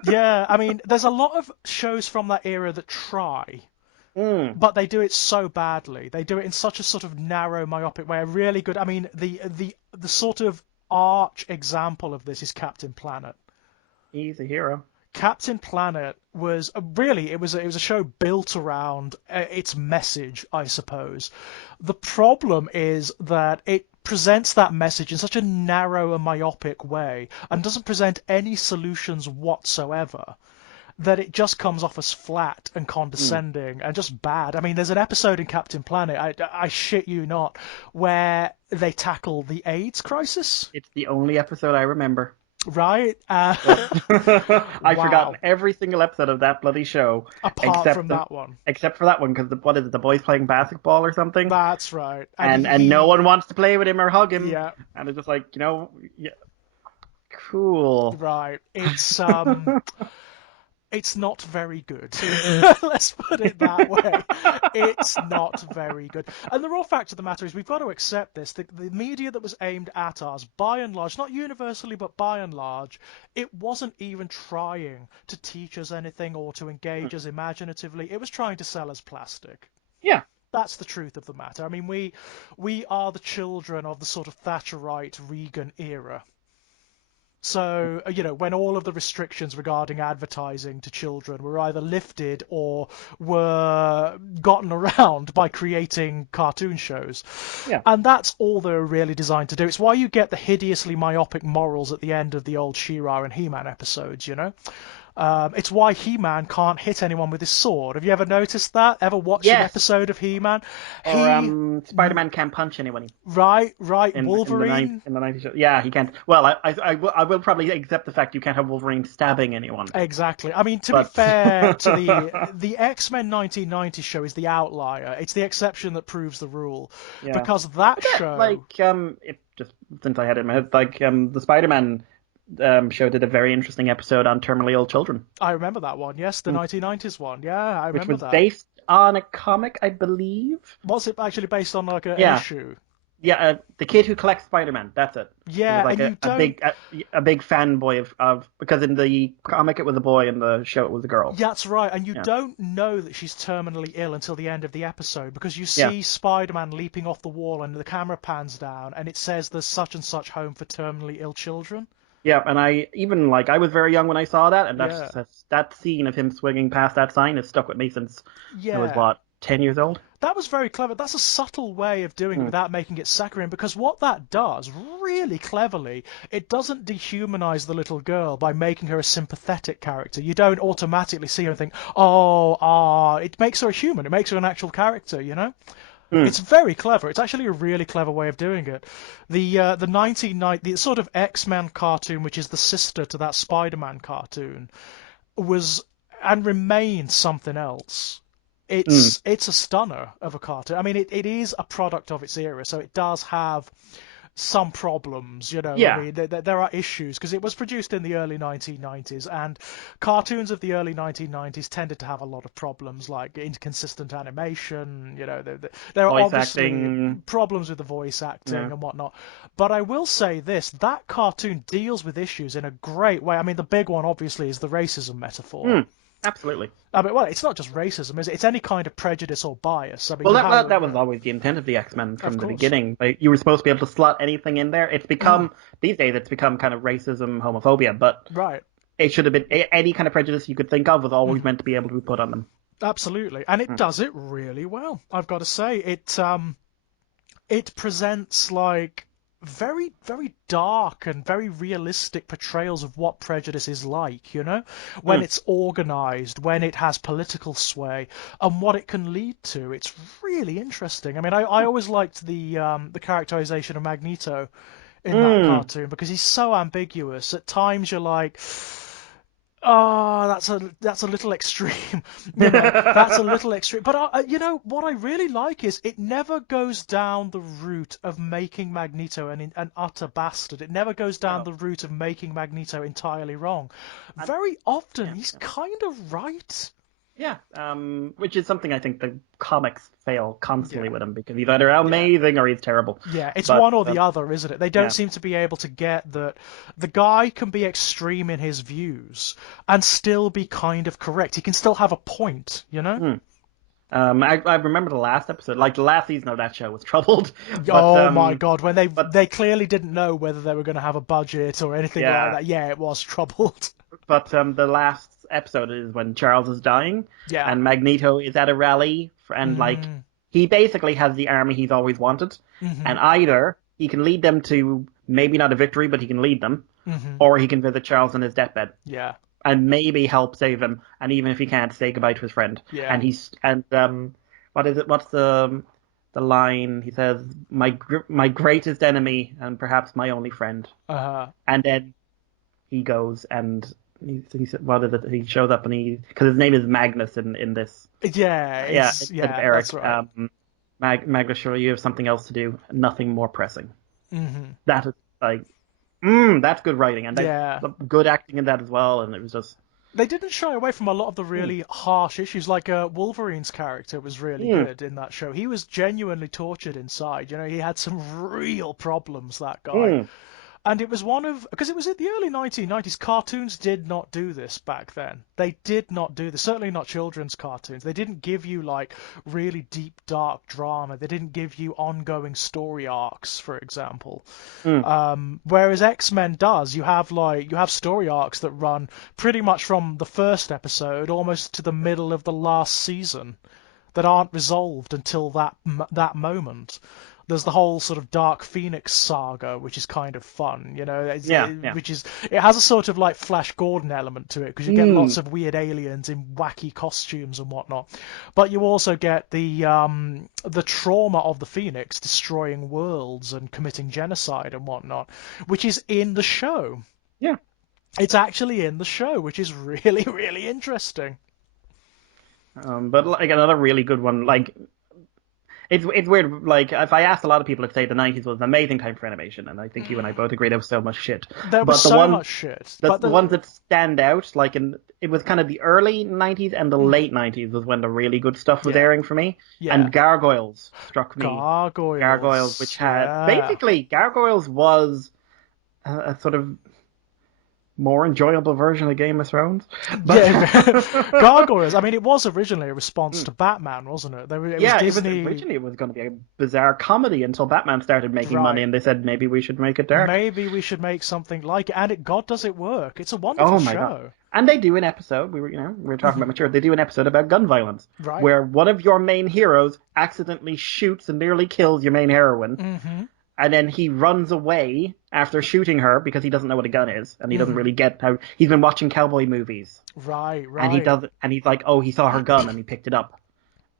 Yeah, I mean, there's a lot of shows from that era that try, but they do it so badly. They do it in such a sort of narrow, myopic way. Really good. I mean, the sort of arch example of this is Captain Planet. He's a hero. Captain Planet was it was a show built around its message, I suppose. The problem is that it presents that message in such a narrow and myopic way and doesn't present any solutions whatsoever, that it just comes off as flat and condescending and just bad. I mean, there's an episode in Captain Planet, I shit you not, where they tackle the AIDS crisis. It's the only episode I remember. Right? I've forgotten every single episode of that bloody show. Apart from that one. Except for that one, because what is it, the boys playing basketball or something? That's right. And no one wants to play with him or hug him. Yeah. And it's just like, yeah, cool. Right. It's not very good. Let's put it that way. It's not very good. And the raw fact of the matter is we've got to accept this. The media that was aimed at us, by and large, not universally, but by and large, it wasn't even trying to teach us anything or to engage us imaginatively. It was trying to sell us plastic. Yeah. That's the truth of the matter. I mean, we are the children of the sort of Thatcherite Reagan era. So, when all of the restrictions regarding advertising to children were either lifted or were gotten around by creating cartoon shows. Yeah. And that's all they're really designed to do. It's why you get the hideously myopic morals at the end of the old She-Ra and He-Man episodes, It's why He-Man can't hit anyone with his sword. Have you ever noticed that? Ever watched an episode of He-Man? Or Spider-Man can't punch anyone. Right. Wolverine? In the 90s show. Yeah, he can't. Well, I will probably accept the fact you can't have Wolverine stabbing anyone. Exactly. I mean, to be fair to the X-Men 1990 show is the outlier. It's the exception that proves the rule. Yeah. Because that show... just since I had it in my head, the Spider-Man show did a very interesting episode on terminally ill children. I remember that one, yes, the 1990s one. Yeah, I remember that. Which was based on a comic, I believe. Was it actually based on like an issue? Yeah, the kid who collects Spider-Man, that's it. Yeah, it was like a big fanboy of because in the comic it was a boy, in the show it was a girl. Yeah, that's right, and you don't know that she's terminally ill until the end of the episode, because you see Spider-Man leaping off the wall and the camera pans down and it says there's such and such home for terminally ill children. Yeah, and I was very young when I saw that, and that scene of him swinging past that sign has stuck with me since I was, 10 years old? That was very clever. That's a subtle way of doing it without making it saccharine, because what that does, really cleverly, it doesn't dehumanize the little girl by making her a sympathetic character. You don't automatically see her and think, it makes her a human. It makes her an actual character, It's very clever. It's actually a really clever way of doing it. The 1990 sort of X-Men cartoon, which is the sister to that Spider-Man cartoon, was and remains something else. It's a stunner of a cartoon. I mean, it is a product of its era, so it does have some problems, I mean, there are issues because it was produced in the early 1990s, and cartoons of the early 1990s tended to have a lot of problems, like inconsistent animation. There are Voice obviously acting. problems with the voice acting Yeah. and whatnot. But I will say this: that cartoon deals with issues in a great way. I mean, the big one obviously is the racism metaphor. Absolutely. I mean, well, it's not just racism, is it? It's any kind of prejudice or bias. I mean, Well, you have, that was always the intent of the X-Men of from the course. beginning. Like, you were supposed to be able to slot anything in there. It's become these days it's become kind of racism, homophobia, but Right. it should have been any kind of prejudice you could think of was always meant to be able to be put on them. Absolutely, and it does it really well. I've got to say, it presents like very, very dark and very realistic portrayals of what prejudice is like, when it's organized, when it has political sway, and what it can lead to. It's really interesting. I mean, I always liked the characterization of Magneto in that cartoon because he's so ambiguous. At times you're like, oh, that's a little extreme. That's a little extreme. But what I really like is it never goes down the route of making Magneto an utter bastard. It never goes down No. the route of making Magneto entirely wrong. Very often he's kind of right. Yeah, which is something I think the comics fail constantly Yeah. with him because he's either amazing or he's terrible. Yeah, it's But one or the other, isn't it? They don't yeah, seem to be able to get that the guy can be extreme in his views and still be kind of correct. He can still have a point. I remember the last episode, like the last season of that show was troubled. But Oh my God, when but they clearly didn't know whether they were going to have a budget or anything like yeah, that. Yeah, it was troubled. the last episode is when Charles is dying Yeah. and Magneto is at a rally and like Mm, he basically has the army he's always wanted, hmm and either he can lead them to maybe not a victory, but he can lead them, hmm or he can visit Charles on his deathbed Yeah. and maybe help save him, and even if he can't, say goodbye to his friend. Yeah. And what is it? What's the line? He says, my greatest enemy and perhaps my only friend." Uh-huh. And then he goes and he said, what is it? He shows up and because his name is Magnus in this. Yeah, Instead of Eric. that's right. Magnus, surely you have something else to do. Nothing more pressing. hmm That is like, that's good writing and Yeah. good acting in that as well. And it was just. They didn't shy away from a lot of the really harsh issues, like Wolverine's character was really good in that show. He was genuinely tortured inside. He had some real problems, that guy. And it was because it was in the early 1990s, cartoons did not do this back then. They did not do this, certainly not children's cartoons. They didn't give you like really deep, dark drama. They didn't give you ongoing story arcs, for example. Whereas X-Men does. You have story arcs that run pretty much from the first episode almost to the middle of the last season that aren't resolved until that moment. There's the whole sort of Dark Phoenix saga, which is kind of fun, which is it has a sort of like Flash Gordon element to it because you get lots of weird aliens in wacky costumes and whatnot, but you also get the trauma of the Phoenix destroying worlds and committing genocide and whatnot, which is in the show. Yeah. It's actually in the show, which is really, really interesting. But like another really good one, like it's weird. Like if I asked a lot of people, to say the '90s was an amazing time for animation, and I think you and I both agree there was so much shit. There was much shit. The ones that stand out, like it was kind of the early '90s and the late '90s was when the really good stuff was airing for me. Yeah. And Gargoyles struck me. Gargoyles, which had basically Gargoyles was a sort of more enjoyable version of Game of Thrones. But... Yeah, Gargoyles. I mean, it was originally a response to Batman, wasn't it? Originally it was going to be a bizarre comedy until Batman started making money, and they said maybe we should make it dark. Maybe we should make something like it, and God does it work. It's a wonderful show. God. And they do an episode. We were talking about mature. They do an episode about gun violence, right, where one of your main heroes accidentally shoots and nearly kills your main heroine. And then he runs away after shooting her because he doesn't know what a gun is, and he doesn't really get how he's been watching cowboy movies. Right. And he's like, oh, he saw her gun and he picked it up,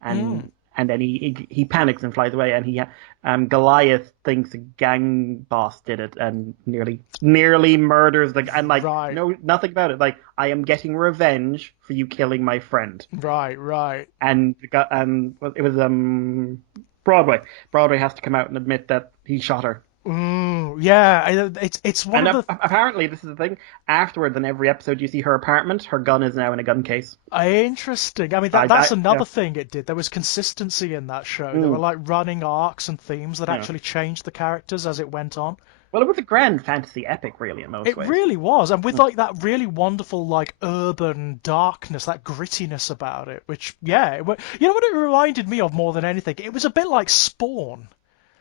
and then he panics and flies away. And Goliath thinks a gang boss did it and nearly murders nothing about it. Like, I am getting revenge for you killing my friend. Right. And it was Broadway. Broadway has to come out and admit that he shot her Yeah, it's one And of the apparently, this is the thing. Afterwards, in every episode, you see her apartment. Her gun is now in a gun case. interesting. I mean, that's Yeah. another thing it did. There was consistency in that show. There were Mm, like running arcs and themes that yeah. actually changed the characters as it went on. Well, it was a grand fantasy epic, really, in most It ways. really was, and with Mm. like that really wonderful like urban darkness, that grittiness about it, which yeah, you know what it reminded me of more than anything? It was a bit like Spawn.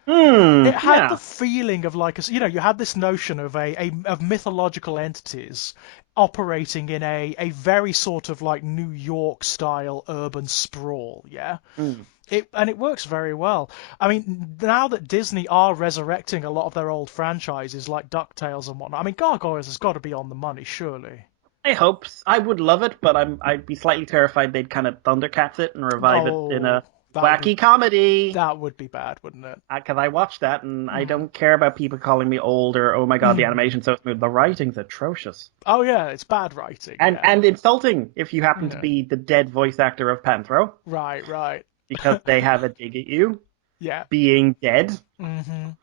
It had the Yeah. feeling of like you had this notion of of mythological entities operating in a very sort of like New York style urban sprawl, yeah. Mm. It works very well. I mean, now that Disney are resurrecting a lot of their old franchises like DuckTales and whatnot, I mean, Gargoyles has got to be on the money, surely. I hope I would love it, but I'd be slightly terrified they'd kind of Thundercats it and revive it in Oh, a wacky comedy. that would be bad, wouldn't it? Because I watched that and I Mm. don't care about people calling me old or oh my god the Mm. animation's so smooth. The writing's atrocious Oh yeah, it's bad writing. and Yeah. and insulting if you happen to Yeah. be the dead voice actor of Panthro Right. Right. because they have a dig at you Yeah. being dead, which Mhm.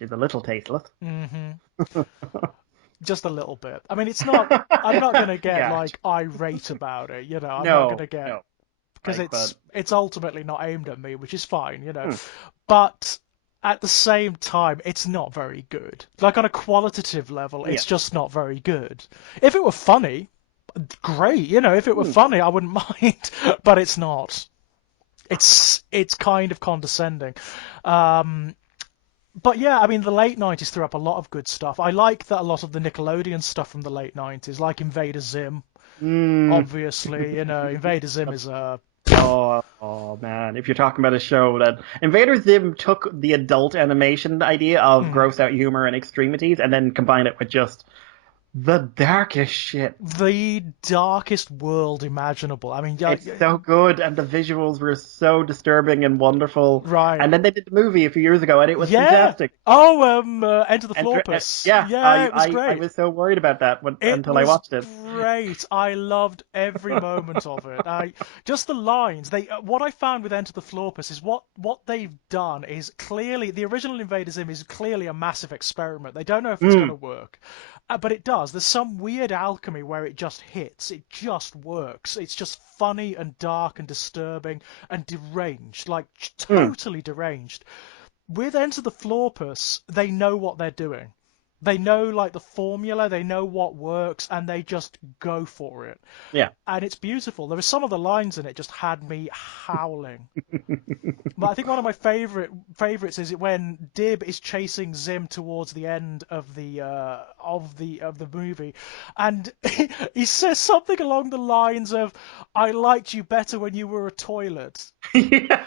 is a little tasteless. Mhm. Just a little bit. I mean, it's not. I'm not gonna get Yeah, like irate about it. I'm not no, gonna get no, because but it's ultimately not aimed at me, which is fine. hmm, But at the same time, it's not very good. Like on a qualitative level, yeah, it's just not very good. If it were funny, great. If it were hmm, funny, I wouldn't mind. But it's not. It's kind of condescending. Um, but yeah, I mean, the late 90s threw up a lot of good stuff. I like that a lot of the Nickelodeon stuff from the late 90s, like Invader Zim, mm. obviously. Invader Zim is a. Oh man, if you're talking about a show that Invader Zim took the adult animation idea of Mm, gross out humor and extremities and then combined it with just the darkest shit. the darkest world imaginable. I mean, yeah, It's so good, and the visuals were so disturbing and wonderful. right. And then they did the movie a few years ago, and it was Yeah. fantastic. Oh, Enter the Florpus. Yeah, Yeah, it was I great. was so worried about that It until I was watched it. great. I loved every moment of it. Just the lines. What I found with Enter the Florpus is what they've done is clearly the original Invader Zim is clearly a massive experiment. They don't know if it's going Mm, to work, but it does. There's some weird alchemy where it just hits. It just works. It's just funny and dark and disturbing and deranged, like mm, totally deranged. With Enter the Florpus, they know what they're doing. They know like the formula, they know what works, and they just go for it. yeah. And it's beautiful. There were some of the lines in it just had me howling. But I think one of my favorites is when Dib is chasing Zim towards the end of the movie, and he says something along the lines of, "I liked you better when you were a toilet." Yeah.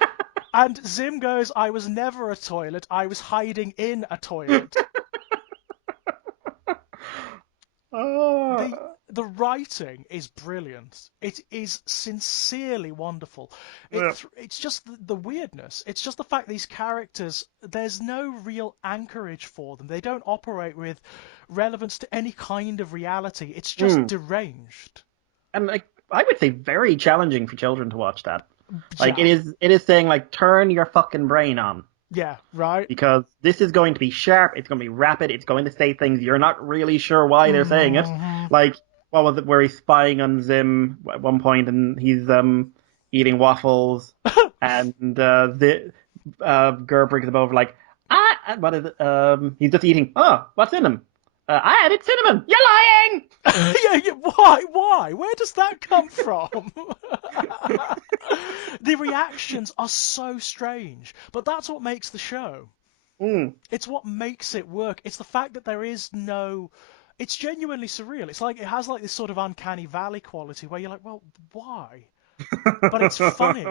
And Zim goes, "I was never a toilet. I was hiding in a toilet." the Oh, the writing is brilliant. It is sincerely wonderful. yeah. It's just the weirdness. It's just the fact these characters, there's no real anchorage for them. They don't operate with relevance to any kind of reality. It's just Mm. deranged. And like I would say very challenging for children to watch that. Like Yeah, it is saying like turn your fucking brain on yeah, right. because this is going to be sharp, it's going to be rapid, it's going to say things you're not really sure why they're saying it. Hmm. Like what was it where he's spying on Zim at one point and he's eating waffles and the Gerber is above like what is it he's just eating what's in him I added cinnamon you're lying. Yeah, why? Where does that come from? The reactions are so strange, but that's what makes the show. Mm. It's what makes it work. It's the fact that there is no. It's genuinely surreal. It's like it has like this sort of uncanny valley quality where you're like, well, why? But it's funny,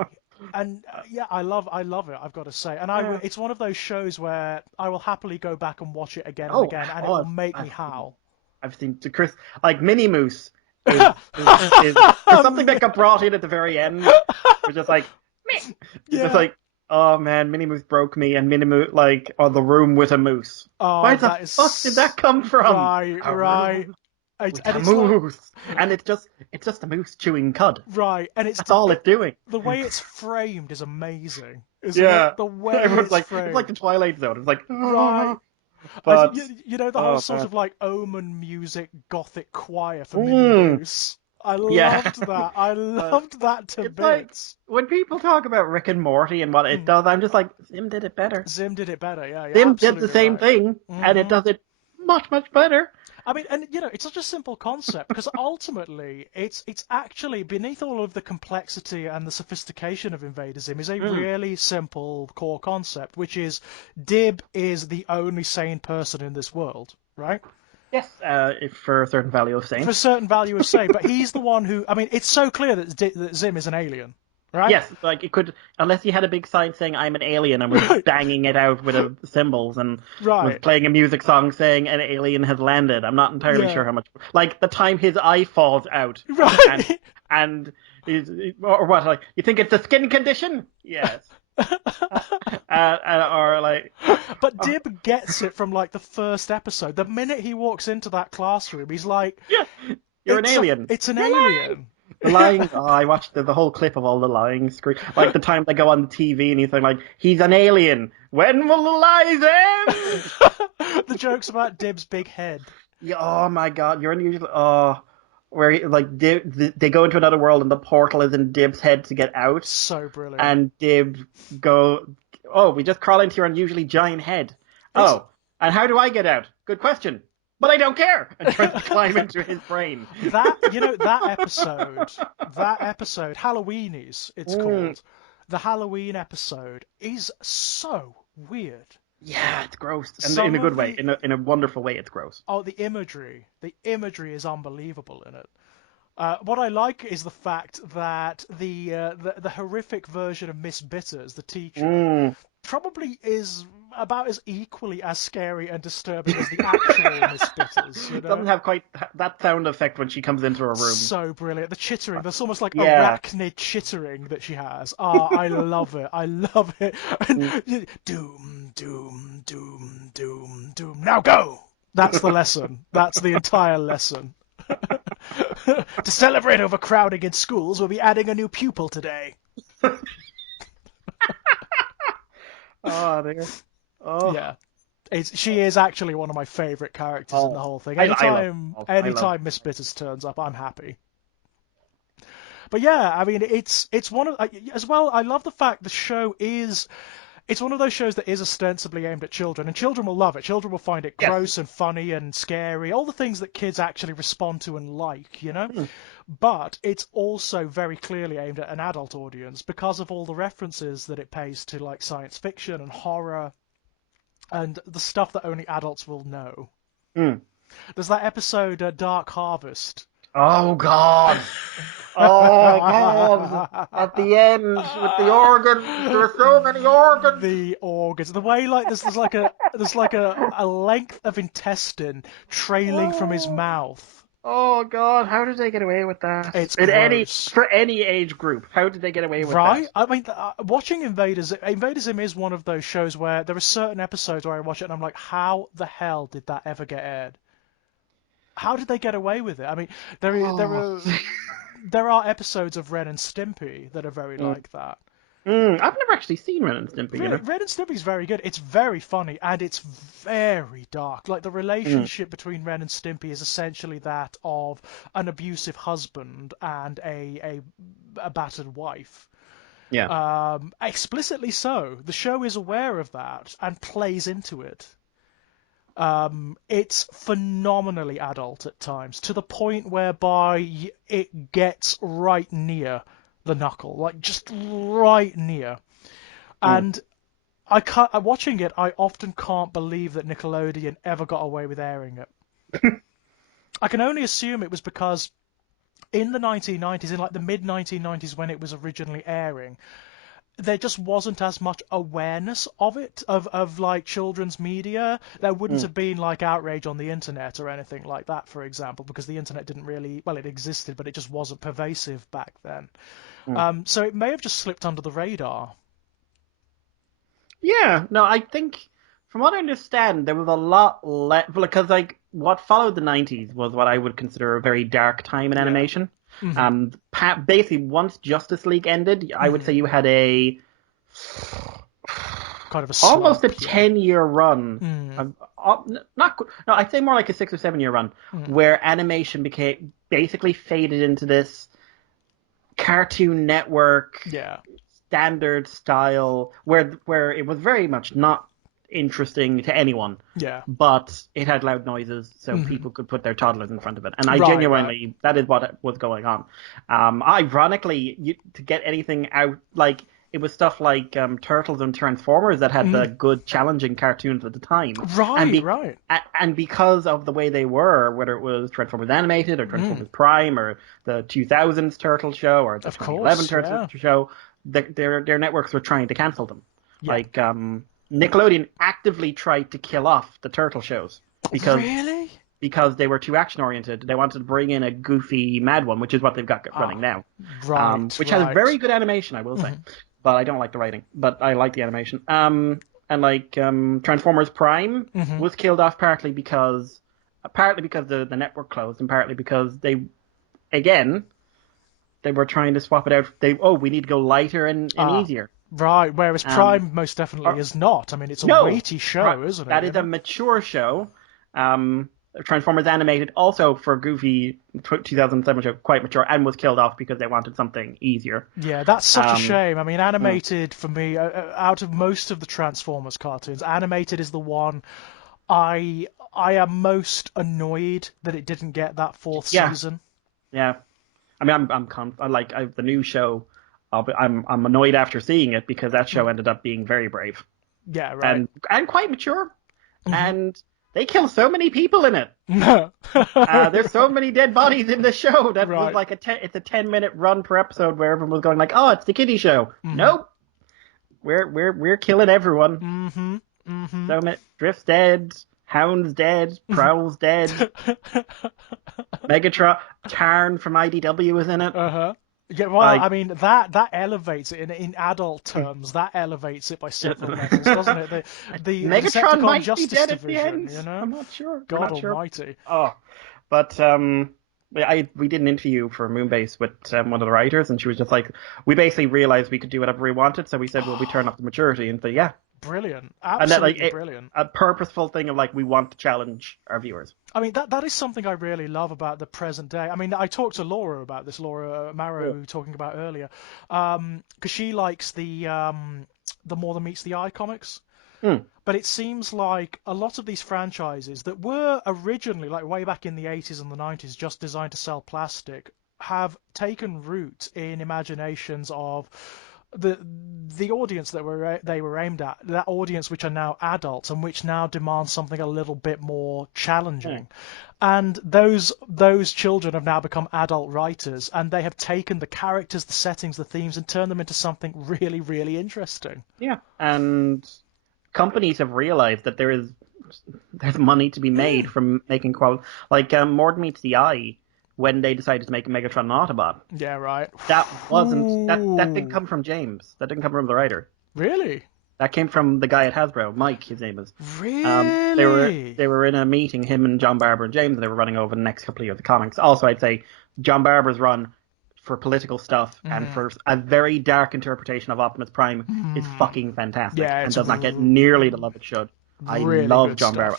and yeah, I love it. I've got to say, and Yeah. it's one of those shows where I will happily go back and watch it again and Oh, again, and it oh, will make me I've seen howl. I've seen the Chris like Mini Moose is there's something that got brought in at the very end. It's just like meh. It's just Yeah. like oh man, Mini Moose broke me, and Mini Moose like or the room with a moose. Oh, Where the that fuck did is that come from? right, A right. room with And a it's like moose, and it's just a moose chewing cud. right, and That's all it's doing. the way it's framed is amazing, isn't it? Yeah, The way everyone's it's like it's like framed. the Twilight Zone. It's like Right. But You know, the whole oh sort man, of like omen music gothic choir for Minnie Moose. I yeah. loved that. I But loved that to it's like bits. when people talk about Rick and Morty and what it Mm. does, I'm just like, Zim did it better. Zim did it better. Yeah, you're Zim did the absolutely same right. thing, and it Hmm. does it much, much better. I mean, and you know, it's such a simple concept because ultimately, it's actually beneath all of the complexity and the sophistication of Invader Zim is a Mm. really simple core concept, which is Dib is the only sane person in this world, right? Yes, if for a certain value of For sane. a certain value of sane, but he's the one who. I mean, it's so clear that Zim is an alien, right? Yes, like it could, unless he had a big sign saying "I'm an alien" and was Right, banging it out with a cymbals and was right, playing a music song saying "an alien has landed." I'm not entirely yeah, sure how much. Like the time his eye falls out, and right. and he's, or what? Like you think it's a skin condition? Yes. Or like, But oh, Dib gets it from like the first episode. The minute he walks into that classroom, he's like, yeah, you're an alien. it's an You're lying. alien. The lying. Oh, I watched the whole clip of all the lying screen. Like the time they go on the TV and he's like, "He's an alien. When will the lies end?" The jokes about Dib's big head. Yeah, oh my God, you're unusual. Oh, where like they go into another world and the portal is in Dib's head to get out, So brilliant. and Dib go. Oh, we just crawl into your unusually giant head. It's Oh, and how do I get out? Good question. But I don't care. And tries to climb into his brain. that, you know, that episode, Halloweenies, it's Mm, called. The Halloween episode is so weird. yeah, it's gross, and in Some a good of way, the in a wonderful way, it's gross. the imagery is unbelievable in it. What I like is the fact that the horrific version of Miss Bitters, the teacher, Mm. probably is about as equally as scary and disturbing as the actual Miss Bitters. You Doesn't know, have quite that sound effect when she comes into a room. so brilliant. The chittering, there's almost like Yeah. arachnid chittering that she has. Ah, I love it. I love it. Mm. And doom, doom, doom, doom, doom. Now go. That's the lesson. That's the entire lesson. To celebrate overcrowding in schools, we'll be adding a new pupil today. Oh dear. Oh, Yeah, she is actually one of my favourite characters in the oh. whole thing. I love. I love. Anytime Miss Bitters turns up, I'm happy. But yeah, I mean, it's one of as well. I love the fact the show is. It's one of those shows that is ostensibly aimed at children, and children will love it. Children will find it Yes. gross and funny and scary, all the things that kids actually respond to and like, you know? Mm. But it's also very clearly aimed at an adult audience because of all the references that it pays to like science fiction and horror and the stuff that only adults will know. Mm. There's that episode Dark Harvest. Oh God. Oh God. At the end with the organs, there are so many organs. The organs, the way like there's like a length of intestine trailing from his Oh. mouth. Oh God, how did they get away with that? It's In any gross. for any age group, how did they get away with Right? that? I mean, watching Invaders Zim is one of those shows where there are certain episodes where I watch it and I'm like, how the hell did that ever get aired? How did they get away with it? I mean, Oh. there are episodes of Ren and Stimpy that are very Mm. like that. I've never actually seen Ren and Stimpy, you know. Ren and Stimpy's very good. It's very funny and it's very dark. Like the Mm. relationship between Ren and Stimpy is essentially that of an abusive husband and a battered wife. Yeah. Explicitly so. The show is aware of that and plays into it. It's phenomenally adult at times, to the point whereby it gets right near the knuckle, like just right near. Mm. And watching it, I often can't believe that Nickelodeon ever got away with airing it. I can only assume it was because in the 1990s, in like the mid 1990s when it was originally airing, there just wasn't as much awareness of it, of like children's media. There wouldn't Mm. have been like outrage on the internet or anything like that, for example, because the internet didn't really, well, it existed, but it just wasn't pervasive back then. Mm. So it may have just slipped under the radar. Yeah, no, I think from what I understand, there was a lot less because like what followed the '90s was what I would consider a very dark time in Yeah. animation. Hmm. Basically, once Justice League ended, I would say you had a kind of a almost a slope, yeah. 10-year run. Mm. Not no, I'd say more like a 6 or 7 year run, where animation became basically faded into this Cartoon Network Yeah. standard style, where it was very much not interesting to anyone, Yeah. but it had loud noises, so Hmm. people could put their toddlers in front of it. And I Right, genuinely, that is what was going on. Ironically, to get anything out, like it was stuff like Turtles and Transformers that had the good, challenging cartoons at the time, and right, right. and because of the way they were, whether it was Transformers Animated or Transformers Prime or the 2000s Turtle Show or the Of 2011 course, Turtle yeah. Show, their networks were trying to cancel them. Yeah. Like Nickelodeon actively tried to kill off the Turtle shows Really? because they were too action oriented. They wanted to bring in a goofy, mad one, which is what they've got running now. Right, Which has right. very good animation, I will say, but I don't like the writing. But I like the animation. And like Transformers Prime was killed off partly because the network closed, and partly because again they were trying to swap it out. We need to go lighter and easier. Right, whereas Prime most definitely is not. I mean, it's a No, weighty show, isn't it? that is a mature show. Transformers Animated, also for a goofy 2007 show, quite mature, and was killed off because they wanted something easier. Yeah, that's such a shame. I mean, animated for me, out of most of the Transformers cartoons, animated is the one I am most annoyed that it didn't get that fourth season. Yeah. I mean, the new show. I'm annoyed after seeing it because that show ended up being very brave. Yeah, right. And quite mature, and they kill so many people in it. There's so many dead bodies in the show that was like it's a 10-minute run per episode where everyone was going like, oh, it's the kiddie show. Nope, we're killing everyone. So many Drift's dead, Hound's dead, Prowl's dead, Megatron, Tarn from IDW is in it. Yeah, well, I mean that elevates it in adult terms. That elevates it by several levels, doesn't it? The Megatron might Justice be dead at Division, the end. you know? I'm not sure. God Almighty. Oh, but we did an interview for Moonbase with one of the writers, and she was just like, we basically realized we could do whatever we wanted, so we said, well, we turn up the maturity, and so yeah. Brilliant, absolutely brilliant. A purposeful thing of like, we want to challenge our viewers. I mean, that is something I really love about the present day. I mean, I talked to Laura about this, Laura Marrow, we were talking about earlier, because she likes the More Than Meets the Eye comics. But it seems like a lot of these franchises that were originally, like way back in the 80s and the 90s, just designed to sell plastic, have taken root in imaginations of the audience that they were aimed at, that audience which are now adults and which now demand something a little bit more challenging. And those children have now become adult writers, and they have taken the characters, the settings, the themes, and turned them into something really, really interesting. Yeah, and companies have realized that there's money to be made from making quality. Like More Than Meets the Eye, when they decided to make a Megatron an Autobot. Yeah, right. That wasn't that didn't come from James. That didn't come from the writer. Really? That came from the guy at Hasbro, Mike, his name is. Really? They were in a meeting, him and John Barber and James, and they were running over the next couple of years of comics. Also, I'd say John Barber's run for political stuff and for a very dark interpretation of Optimus Prime is fucking fantastic, and does not get nearly the love it should. Really I love John Barber.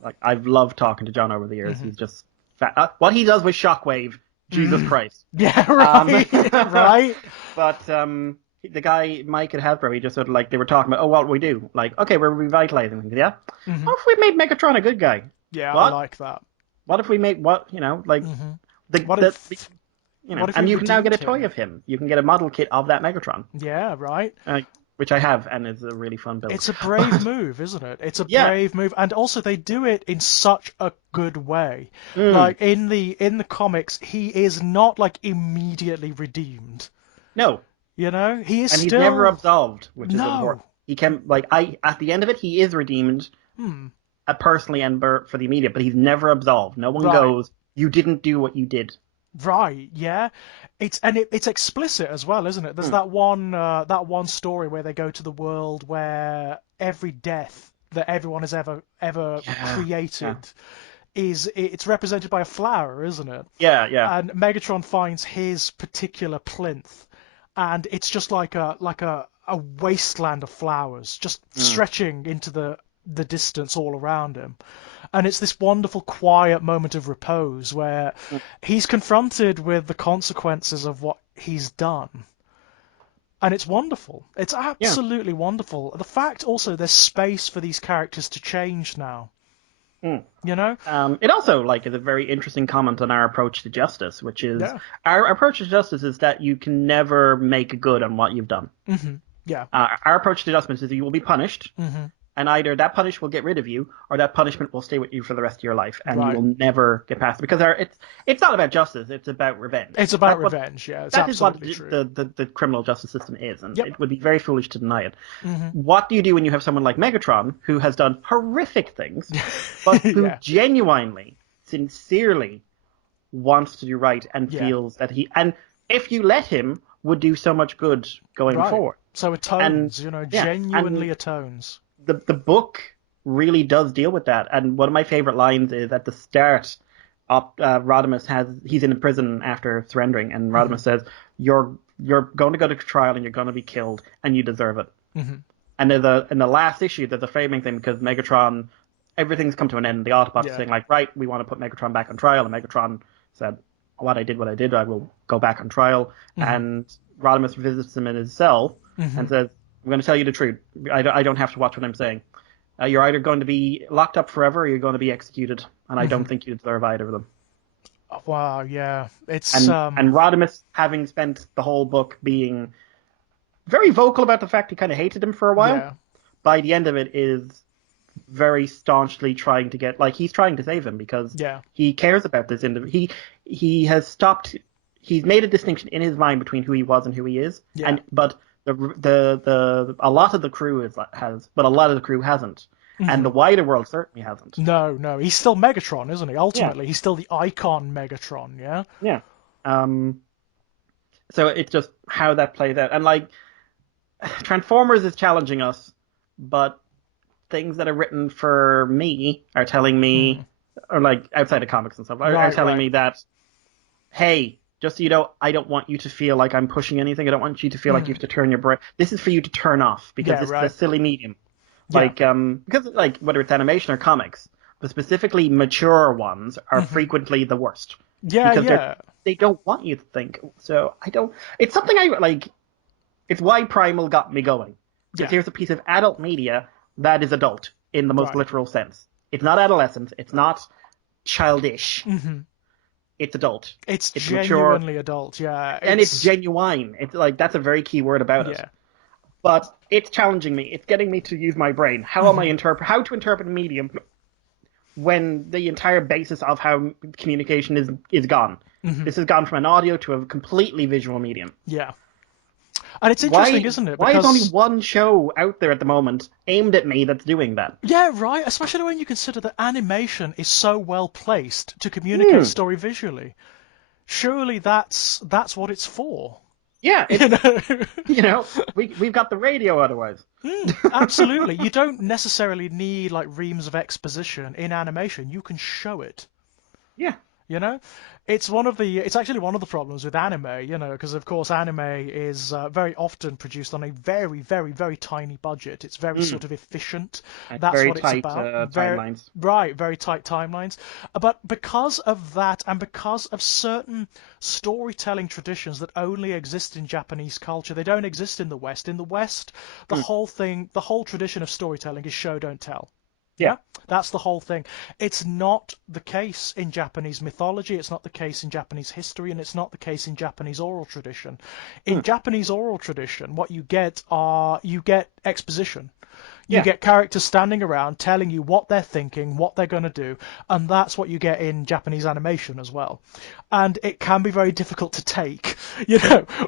Like, I've loved talking to John over the years. He's just what he does with Shockwave, Jesus Christ. Yeah, right. Right. But the guy Mike at Hasbro, he just sort of like, they were talking about, what we do? Like, okay, we're revitalizing things, yeah. What if we made Megatron a good guy? Yeah, I like that. What if we make you can now get a toy of him. You can get a model kit of that Megatron. Yeah, right. Which I have, and is a really fun build. It's a brave move, isn't it? It's a brave move, and also they do it in such a good way. Like in the comics, he is not like immediately redeemed. No, you know, he's never absolved, which is important. He can at the end of it, he is redeemed, personally and for the media, but he's never absolved. No one goes, "You didn't do what you did." Right, yeah. It's explicit as well, isn't it? There's that one story where they go to the world where every death that everyone has ever created it's represented by a flower, isn't it? Yeah, yeah. And Megatron finds his particular plinth, and it's just like a a wasteland of flowers just stretching into the distance all around him. And it's this wonderful, quiet moment of repose where he's confronted with the consequences of what he's done. And it's wonderful. It's absolutely wonderful. The fact also there's space for these characters to change now. You know? It also is a very interesting comment on our approach to justice, which is our approach to justice is that you can never make good on what you've done. Mm-hmm. Yeah. Our approach to justice is you will be punished, and either that punishment will get rid of you, or that punishment will stay with you for the rest of your life, and you will never get past it. Because it's not about justice; it's about revenge. It's about revenge. It's that is what true. the criminal justice system is, and it would be very foolish to deny it. What do you do when you have someone like Megatron, who has done horrific things, but who genuinely, sincerely wants to do right and feels that if you let him, would do so much good going forward. So atones, genuinely atones. The book really does deal with that, and one of my favorite lines is at the start. Rodimus he's in prison after surrendering, and Rodimus says, "You're going to go to trial, and you're going to be killed, and you deserve it." And in the last issue, there's a framing thing because Megatron, everything's come to an end. The Autobots are saying right, we want to put Megatron back on trial, and Megatron said, what I did, I will go back on trial. And Rodimus visits him in his cell and says, I'm going to tell you the truth. I don't have to watch what I'm saying. You're either going to be locked up forever or you're going to be executed. And I don't think you deserve either of them. Wow, yeah. It's and Rodimus, having spent the whole book being very vocal about the fact he kind of hated him for a while, by the end of it is very staunchly trying to get, he's trying to save him because he cares about this individual. He has stopped. He's made a distinction in his mind between who he was and who he is. Yeah. But a lot of the crew has, but a lot of the crew hasn't. And the wider world certainly hasn't. No, he's still Megatron, isn't he? Ultimately, he's still the icon Megatron. Yeah. Yeah. So it's just how that plays out, and Transformers is challenging us, but things that are written for me are telling me, or outside of comics and stuff, are telling me that, hey, just so you know, I don't want you to feel like I'm pushing anything. I don't want you to feel like you have to turn your brain. This is for you to turn off because this is a silly medium. Because whether it's animation or comics, the specifically mature ones are frequently the worst. Because they don't want you to think. So I don't. It's something I like. It's why Primal got me going. Because here's a piece of adult media that is adult in the most literal sense. It's not adolescent. It's not childish. It's adult. It's genuinely mature, adult, and it's genuine. It's that's a very key word about it. But it's challenging me. It's getting me to use my brain. How am I how to interpret a medium when the entire basis of how communication is gone? This has gone from an audio to a completely visual medium. Yeah. And it's interesting, isn't it? Why is only one show out there at the moment aimed at me that's doing that? Yeah, right. Especially when you consider that animation is so well placed to communicate story visually. Surely that's what it's for. Yeah, we've got the radio otherwise. Absolutely. You don't necessarily need reams of exposition in animation. You can show it. Yeah. It's actually one of the problems with anime, because of course anime is very often produced on a very, very, very tiny budget. It's very sort of efficient. That's very what tight, it's about. Timelines. Very tight timelines. But because of that, and because of certain storytelling traditions that only exist in Japanese culture, they don't exist in the West. In the West, the whole tradition of storytelling is show, don't tell. Yeah, that's the whole thing. It's not the case in Japanese mythology, it's not the case in Japanese history, and it's not the case in Japanese oral tradition. In Japanese oral tradition, what you get exposition. You get characters standing around telling you what they're thinking, what they're going to do, and that's what you get in Japanese animation as well. And it can be very difficult to take,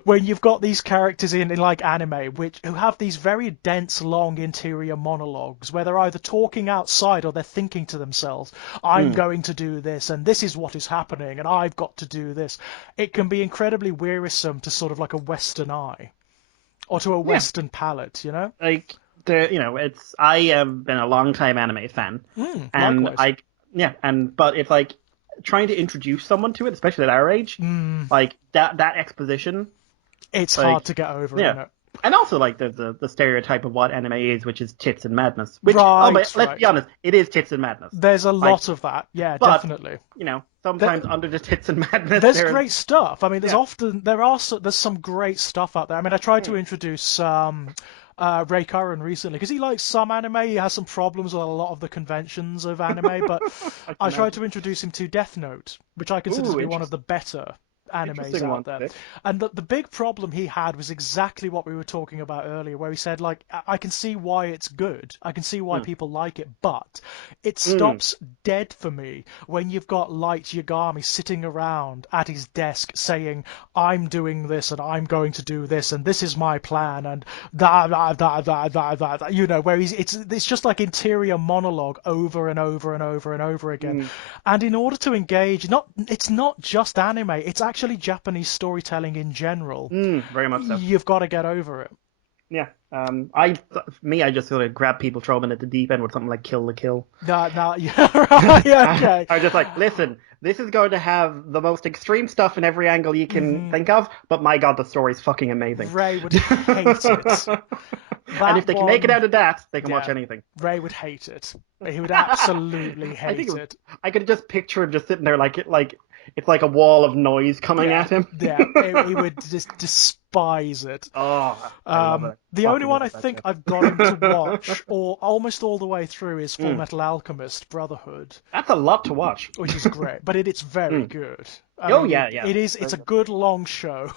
when you've got these characters in anime who have these very dense, long interior monologues where they're either talking outside or they're thinking to themselves, I'm going to do this, and this is what is happening, and I've got to do this. It can be incredibly wearisome to sort of a Western eye or to a Western palate, I have been a long time anime fan, and likewise. but it's trying to introduce someone to it, especially at our age, that exposition. It's hard to get over, isn't it? And also, like, there's the stereotype of what anime is, which is tits and madness. Which, oh, Right, but let's be right. honest, it is tits and madness. There's a Like, lot of that. Yeah, but definitely. sometimes under the tits and madness, There's there's great stuff. I mean, yeah. there's some great stuff out there. I mean, I tried to Hmm. introduce Ray Curran recently because he likes some anime. He has some problems with a lot of the conventions of anime, but I can I tried imagine. to introduce him to Death Note, which I consider to Ooh, be one of the better animes interesting out one. there. This. And the big problem he had was exactly what we were talking about earlier, where he said, like, I can see why it's good. I can see why Mm. people like it, but it Mm. stops dead for me when you've got Light Yagami sitting around at his desk saying, I'm doing this and I'm going to do this and this is my plan and where it's just like interior monologue over and over and over and over again. Mm. And in order to engage, it's not just anime, it's actually Japanese storytelling in general. Mm. Very much so. You've got to get over it. Yeah. I just sort of grab people, throw them in at the deep end with something like Kill the Kill. No, yeah, right, okay. I was just like, listen, this is going to have the most extreme stuff in every angle you can Hmm. think of, but my god, the story's fucking amazing. Ray would hate it. And That if they can make it one, out of that, they can watch yeah, anything. Ray would hate it. He would absolutely I think hate it. I could just picture him just sitting there like it's like a wall of noise coming Yeah, at him. yeah, he would just despise it. Oh, I love it. The only Fucking one love I that think shit. I've got him to watch, or almost all the way through, is Full Mm. Metal Alchemist Brotherhood, That's a lot to watch. which is great, but it's very Mm. good. I Oh mean, yeah, yeah. it's a good long show.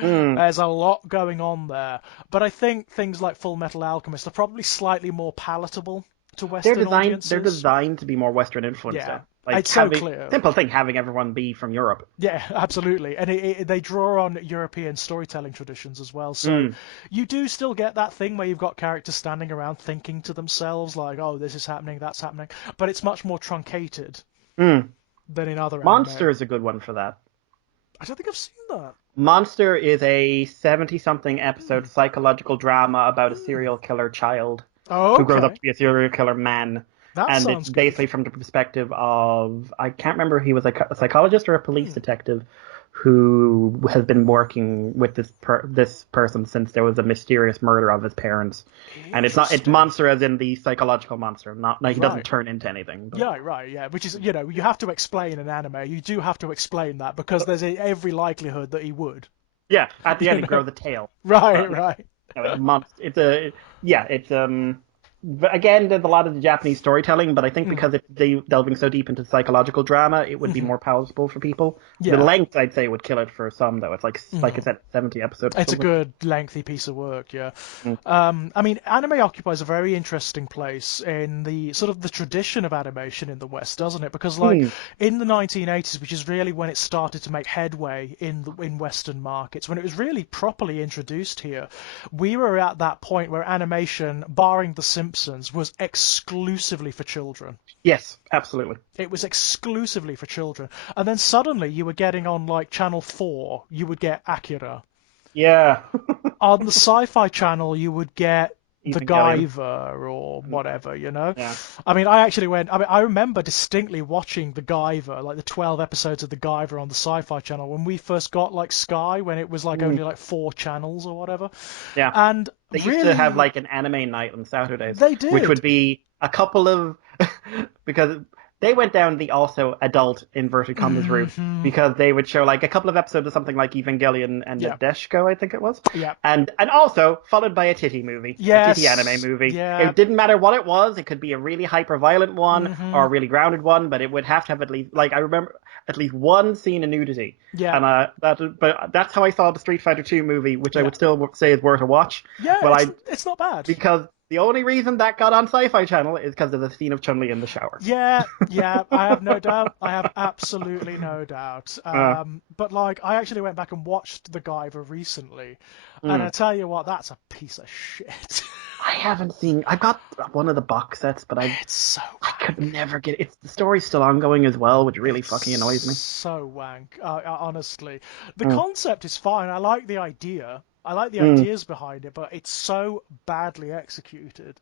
Mm. There's a lot going on there, but I think things like Full Metal Alchemist are probably slightly more palatable to Western They're audiences. designed to be more Western influenced Yeah, though. Like it's so having clear. simple thing, having everyone be from Europe. Yeah, absolutely. And they draw on European storytelling traditions as well. So Mm. you do still get that thing where you've got characters standing around thinking to themselves, like, oh, this is happening, that's happening. But it's much more truncated Mm. than in other anime. Monster is a good one for that. I don't think I've seen that. Monster is a 70-something Hmm. episode psychological drama about a Hmm. serial killer child Oh, who grows up okay. to be a serial killer man. That And it's sounds good. basically from the perspective of, I can't remember if he was a psychologist or a police Hmm. detective who has been working with this person since there was a mysterious murder of his parents. And it's Interesting. monster as in the psychological monster, not like he doesn't Right. turn into anything. But Yeah, right, yeah. Which is, you have to explain an anime. You do have to explain that because there's every likelihood that he would. yeah, at the You end he know? grows a tail. Right, But right. no, it's a monster. It's but again, there's a lot of the Japanese storytelling, but I think Mm. because it's delving so deep into psychological drama, it would be Hmm. more palatable for people. The Yeah. length, I'd say, would kill it for some, though. It's like I Hmm. said, 70 episodes or It's a something. good lengthy piece of work, yeah. Mm. I mean, anime occupies a very interesting place in the sort of the tradition of animation in the West, doesn't it? Because like Mm. in the 1980s, which is really when it started to make headway in Western markets, when it was really properly introduced here, we were at that point where animation, barring The Simpsons, was exclusively for children. Yes, absolutely. It was exclusively for children. And then suddenly you were getting on like Channel 4, you would get Akira. Yeah. On the Sci-Fi Channel, you would get The Evangelion. Guyver or whatever. Yeah. I mean, I remember distinctly watching The Guyver, like the 12 episodes of The Guyver on the Sci-Fi Channel when we first got like Sky, when it was like Mm. only like 4 channels or whatever. Yeah. And They used to have really, like an anime night on Saturdays, they which did. would be a couple of because they went down the also adult inverted commas route Hmm. because they would show like a couple of episodes of something like Evangelion and Yeah, Nadeshiko, I think it was, yeah, and also followed by a titty movie, a titty anime yes, movie. yeah. It didn't matter what it was; it could be a really hyper violent one or Hmm. a really grounded one, but it would have to have at least like I remember at least one scene of nudity. Yeah, And but that's how I saw the Street Fighter 2 movie, which I yeah, would still say is worth a watch. yeah. Well, It's not bad. because the only reason that got on Sci-Fi Channel is because of the scene of Chun-Li in the shower. Yeah, yeah, I have no doubt. I have absolutely no doubt. Uh, But like, I actually went back and watched The Guyver recently, and I mm. tell you what, that's a piece of shit. I haven't seen. I've got one of the box sets, but It's so I could wank. never get it. The story's still ongoing as well, which really It's fucking annoys me. so wank. Honestly, the Mm. concept is fine. I like the idea. I like the Mm. ideas behind it, but it's so badly executed.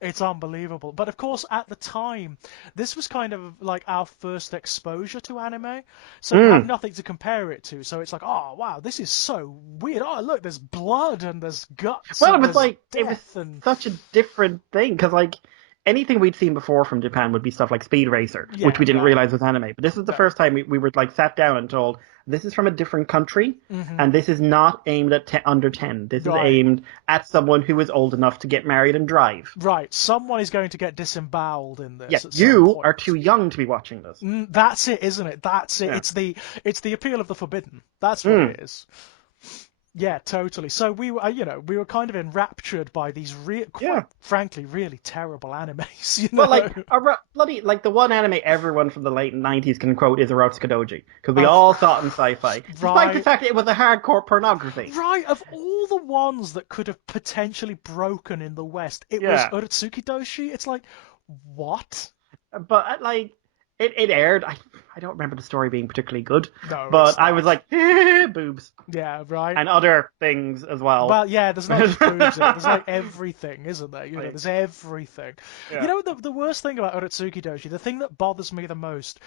It's unbelievable. But of course, at the time, this was kind of like our first exposure to anime. So we have Mm. nothing to compare it to. So it's like, oh, wow, this is so weird. Oh, look, there's blood and there's guts Well, and there's it was death and. such a different thing because like anything we'd seen before from Japan would be stuff like Speed Racer, which Yeah, we didn't right. realize was anime. But this was the No. first time we were like sat down and told this is from a different country, Hmm. and this is not aimed at under 10. This is Right. aimed at someone who is old enough to get married and drive. Right. Someone is going to get disemboweled in Yeah, this at some you are point. too young to be watching this. That's it, isn't it? That's it. Yeah. It's the appeal of the forbidden. That's what Mm. it is. Yeah, totally. So we were, we were kind of enraptured by these quite Yeah. frankly, really terrible animes. You But know, like bloody like the one anime everyone from the late 90s can quote is Erotica Doji because we of all saw it in sci-fi, despite the right, fact it was a hardcore pornography. right. Of all the ones that could have potentially broken in the West, it was Yeah, Urotsuki Doshi. It's like, what? but like it aired. I don't remember the story being particularly good, No, it's but I was not. like boobs Yeah, right. and other things as well. Well, yeah, there's not just boobs in it. There's like everything, isn't there? Like, There's everything. yeah, The worst thing about Urotsuki Doshi, the thing that bothers me the most,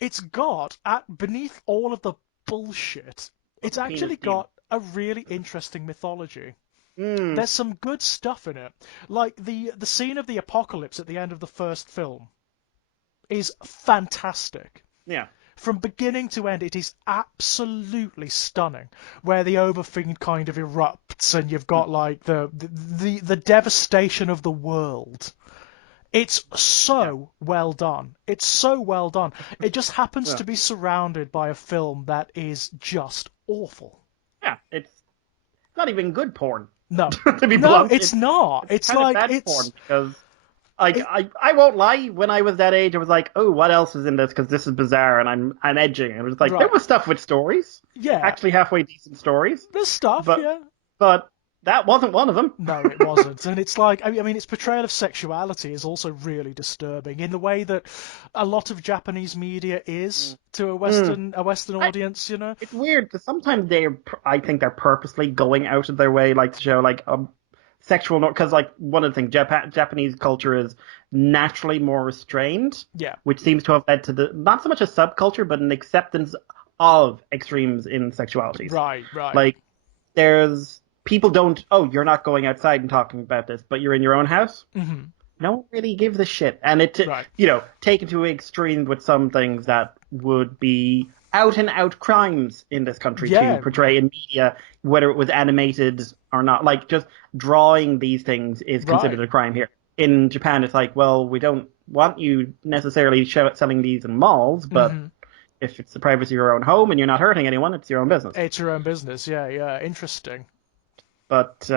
it's got beneath all of the bullshit, but it's the penis actually scene. got a really interesting mythology. Mm, There's some good stuff in it. Like the scene of the apocalypse at the end of the first film is fantastic. yeah. From beginning to end, it is absolutely stunning. Where the Overfiend kind of erupts, and you've got like the devastation of the world. It's Yeah. so well done. It's so well done. It just happens Yeah. to be surrounded by a film that is just awful. Yeah, it's not even good porn. No, To be no, blunt, it's not. it's It's kind of like bad porn because it, I won't lie. When I was that age, I was like, oh, what else is in this? Because this is bizarre, and I'm edging. And it was like there right. was stuff with stories, Yeah, actually halfway decent stories, there's stuff. but Yeah. but that wasn't one of them. No, it wasn't. And it's like, I mean, its portrayal of sexuality is also really disturbing in the way that a lot of Japanese media is to a Mm. Western I, audience. it's weird because sometimes I think they're purposely going out of their way, like to show like sexual, because like one of the things Japanese culture is naturally more restrained, Yeah. which seems to have led to the not so much a subculture but an acceptance of extremes in sexualities. Right, right. Like there's people don't, oh, you're not going outside and talking about this, but you're in your own house. Hmm. No one really gives a shit, and Right. taken to extremes with some things that would be out and out crimes in this country to Yeah. portray in media, whether it was animated or not. Like just drawing these things is considered Right. a crime here. In Japan, it's like, well, we don't want you necessarily selling these in malls, but Hmm. if it's the privacy of your own home and you're not hurting anyone, it's your own business. It's your own business. Yeah, yeah. Interesting. But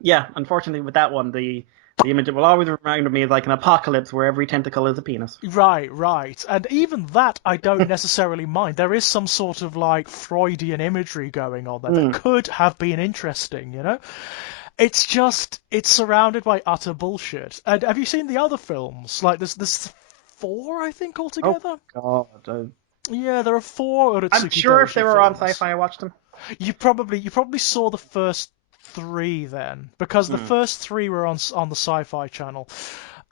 yeah, unfortunately, with that one, the image that will always remind me is like an apocalypse where every tentacle is a penis. Right, right. And even that I don't necessarily mind. There is some sort of like Freudian imagery going on there that could have been interesting. It's just, it's surrounded by utter bullshit. And have you seen the other films? Like there's four, I think, altogether. Oh God! Yeah, there are four I'm Urotsuki sure if Doji they were on films. Sci-Fi, I watched them. You probably saw the first three then, because the first three were on the Sci-Fi Channel,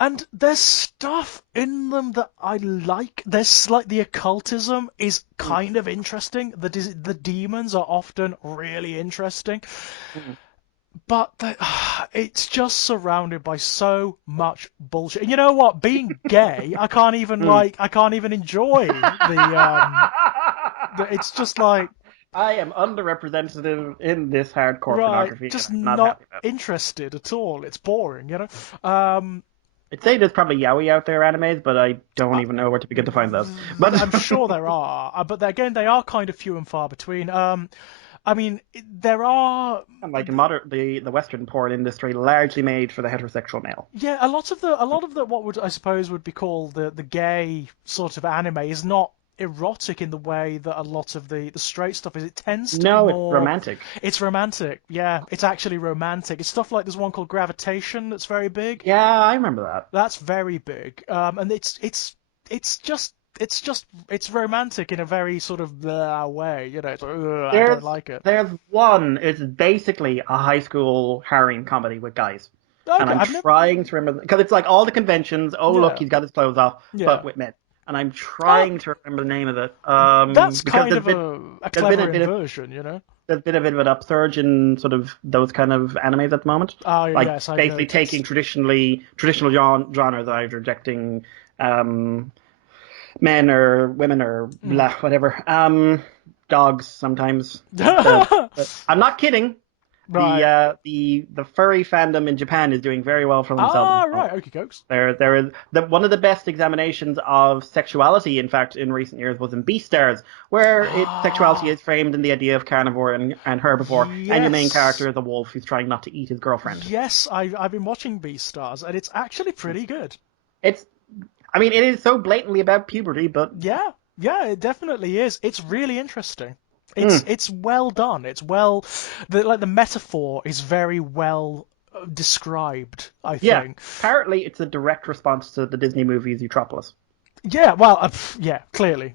and there's stuff in them that I like. There's like the occultism is kind of interesting. The demons are often really interesting, but it's just surrounded by so much bullshit. And you know what? Being gay, I can't even enjoy it's just like. I am underrepresented in this hardcore Right, pornography, and just I'm not not happy about it. interested at all. It's boring. Um, I'd say there's probably yaoi out there animes, but I don't even know where to begin to find those. But I'm sure there are, but again, they are kind of few and far between. I mean, there are, and like in modern, the Western porn industry largely made for the heterosexual male. yeah, a lot of the what would I suppose would be called the gay sort of anime is not erotic in the way that a lot of the straight stuff is. It tends to be No, it's more. romantic. It's romantic, yeah. It's actually romantic. It's stuff like there's one called Gravitation that's very big. Yeah, I remember that. That's very big, and it's romantic in a very sort of blah way. It's like, "Ugh, I don't like it." There's one. It's basically a high school harem comedy with guys. And Okay, I'm I've never. trying to remember because it's like all the conventions. Oh, look, Yeah, he's got his clothes off, yeah. but with men. And I'm Oh, trying to remember the name of it. that's Because kind of a there's been clever a bit of inversion, you know. there's been a bit of an upsurge in sort of those kind of animes at the moment. Oh, Like yes, I've basically taking noticed. traditional genres, either rejecting um, men or women or Mm. blah whatever. Dogs sometimes. I'm not kidding. Right. The furry fandom in Japan is doing very well for themselves. Ah, right. Okay, cokes. There is one of the best examinations of sexuality, in fact, in recent years was in Beastars, where sexuality Ah, is framed in the idea of carnivore and herbivore, and your main character yes. is a wolf who's trying not to eat his girlfriend. Yes, I've been watching Beastars, and it's actually pretty good. It's, I mean, it is so blatantly about puberty, but Yeah, yeah, it definitely is. It's really interesting. mm, It's well done. It's well, the metaphor is very well described, I yeah. think. Apparently, it's a direct response to the Disney movie Zootropolis. Yeah, well, yeah, clearly,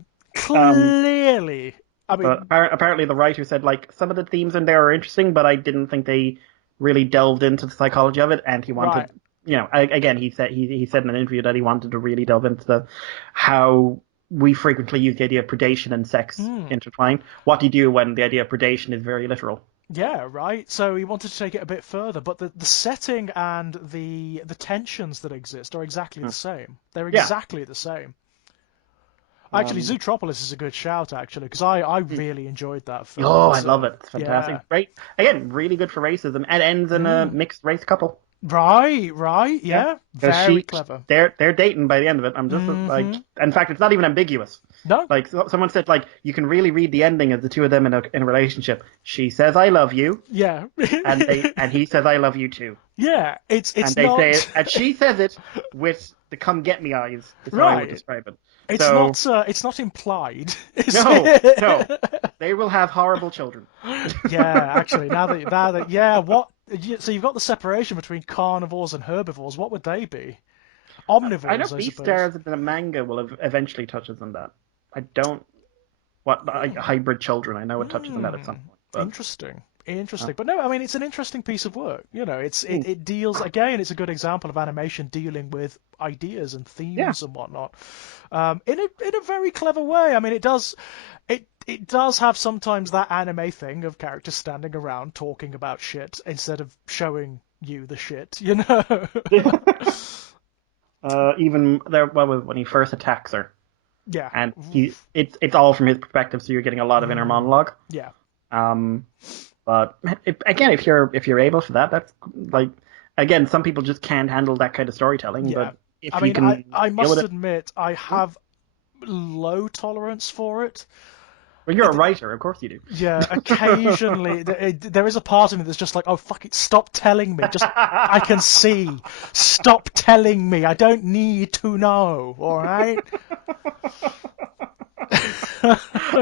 Um, clearly. I but mean, apparently, the writer said like some of the themes in there are interesting, but I didn't think they really delved into the psychology of it, and he wanted, right. again, he said in an interview that he wanted to really delve into how we frequently use the idea of predation and sex Hmm. intertwined. What do you do when the idea of predation is very literal? Yeah, right. So he wanted to take it a bit further, but the setting and the tensions that exist are exactly the Hmm. same. They're Yeah. exactly the same. Actually, Um, Zootropolis is a good shout, actually, because I really enjoyed that film. oh, I It's love it. It's yeah. fantastic. Great. Again, really good for racism, and ends in a Mm. mixed race couple. Right, right, Yeah, yeah. because Very clever. they're dating by the end of it. I'm just like, Mm-hmm. in fact, it's not even ambiguous. No. Like someone said, like you can really read the ending of the two of them in a relationship. She says, "I love you," Yeah. and he says, "I love you too," Yeah, and it's they say not it, and she says it with the "come get me" eyes. Is how I would right. describe it. So It's not implied, is no, no, it? they will have horrible children. Yeah, actually, now that yeah, so you've got the separation between carnivores and herbivores. What would they be? I know Omnivores, I suppose. Beastars in the manga will have eventually touches on that. I don't what hybrid children. I know it touches on that at Hmm. some point, but Interesting. uh, Interesting. But no, I mean it's an interesting piece of work. You know, mm, it deals again, it's a good example of animation dealing with ideas and yeah, themes and whatnot. In a very clever way. I mean it does have sometimes that anime thing of characters standing around talking about shit instead of showing you the shit, you know? even there when he first attacks her, Yeah. and Oof. it's all from his perspective, so you're getting a lot of inner Mm, monologue. yeah. Um, but again, if you're able for that, that's like again, some people just can't handle that kind of storytelling. Yeah. But I if you mean, can I deal with must it, admit, I have low tolerance for it. well, you're a It, writer, of course you yeah, do. occasionally there is a part of me that's just like, oh fuck it, stop telling me. Just I can see. Stop telling me. I don't need to know. All right.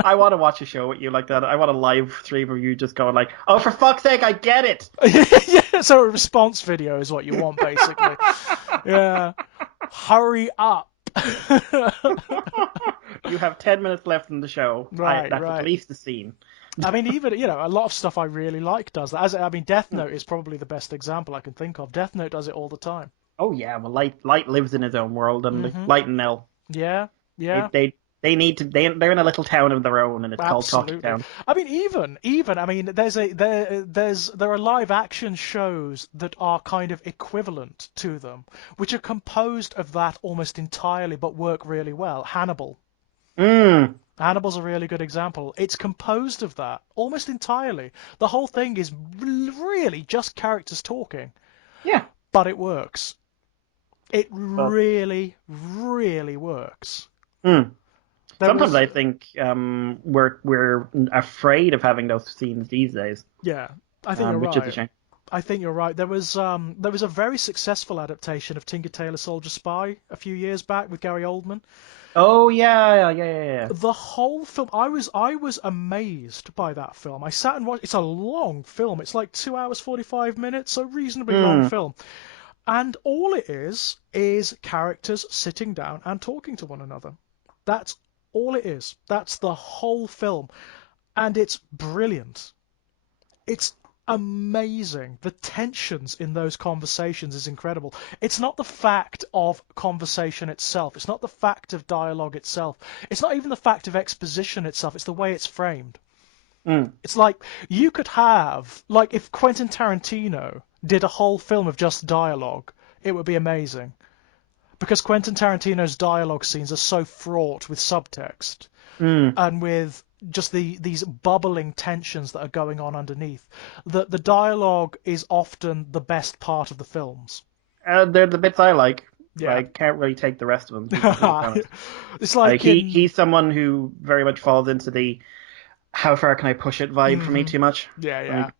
I want to watch a show with you like that. I want a live stream of you just going like, "Oh, for fuck's sake, I get it." Yeah, so a response video is what you want, basically. Yeah. Hurry up. You have 10 minutes left in the show. Right, That's at right. least the scene. I mean, even a lot of stuff I really like does that. I mean, Death Note is probably the best example I can think of. Death Note does it all the time. Oh yeah, well, Light lives in his own world, and Hmm. Light and Nell, Yeah, they yeah. they they need to they're in a little town of their own, and it's called Talking Absolutely. Town. I mean, even I mean, there are live action shows that are kind of equivalent to them, which are composed of that almost entirely, but work really well. Hannibal. Mm, Hannibal's a really good example. It's composed of that almost entirely. The whole thing is really just characters talking, yeah, but it works. It but really, really works. mm. There Sometimes was, I think we're afraid of having those scenes these days, yeah, I think you're which is a right. shame. I think you're right. There was a very successful adaptation of Tinker Tailor Soldier Spy a few years back with Gary Oldman. Oh yeah, yeah, yeah, yeah. The whole film, I was amazed by that film. I sat and watched. It's a long film. It's like 2 hours 45 minutes, so reasonably long Mm, film. And all it is characters sitting down and talking to one another. That's all it is. That's the whole film, and it's brilliant. It's amazing. The tensions in those conversations is incredible. It's not the fact of conversation itself. It's not the fact of dialogue itself. It's not even the fact of exposition itself. It's the way it's framed. It's like you could have, like, if Quentin Tarantino did a whole film of just dialogue, it would be amazing. Because Quentin Tarantino's dialogue scenes are so fraught with subtext and with just these bubbling tensions that are going on underneath, that the dialogue is often the best part of the films. They're the bits I like. Yeah. I can't really take the rest of them, to be completely honest. It's like he's someone who very much falls into the how far can I push it vibe for me too much. Yeah. Like,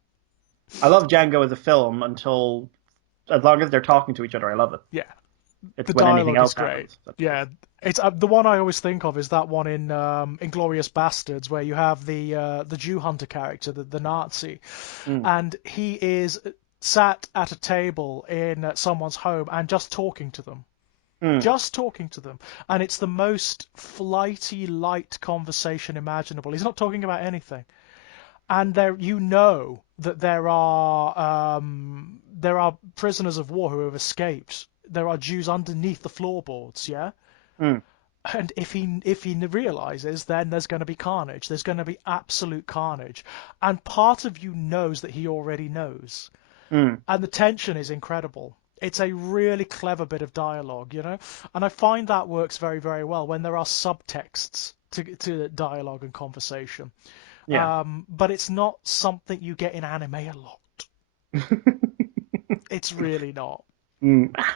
I love Django as a film until, as long as they're talking to each other, I love it. Yeah. It's The when anything dialogue else is great. happens. Yeah, it's the one I always think of is that one in Inglourious Bastards, where you have the Jew hunter character, the Nazi, and he is sat at a table in someone's home and just talking to them. Just talking to them, and it's the most flighty, light conversation imaginable. He's not talking about anything, and you know that there are prisoners of war who have escaped. There are Jews underneath the floorboards, yeah. And if he realizes, then there's going to be carnage. There's going to be absolute carnage, and part of you knows that he already knows, and the tension is incredible. It's a really clever bit of dialogue, you know, and I find that works very, very well when there are subtexts to dialogue and conversation. Yeah. But it's not something you get in anime a lot. It's really not.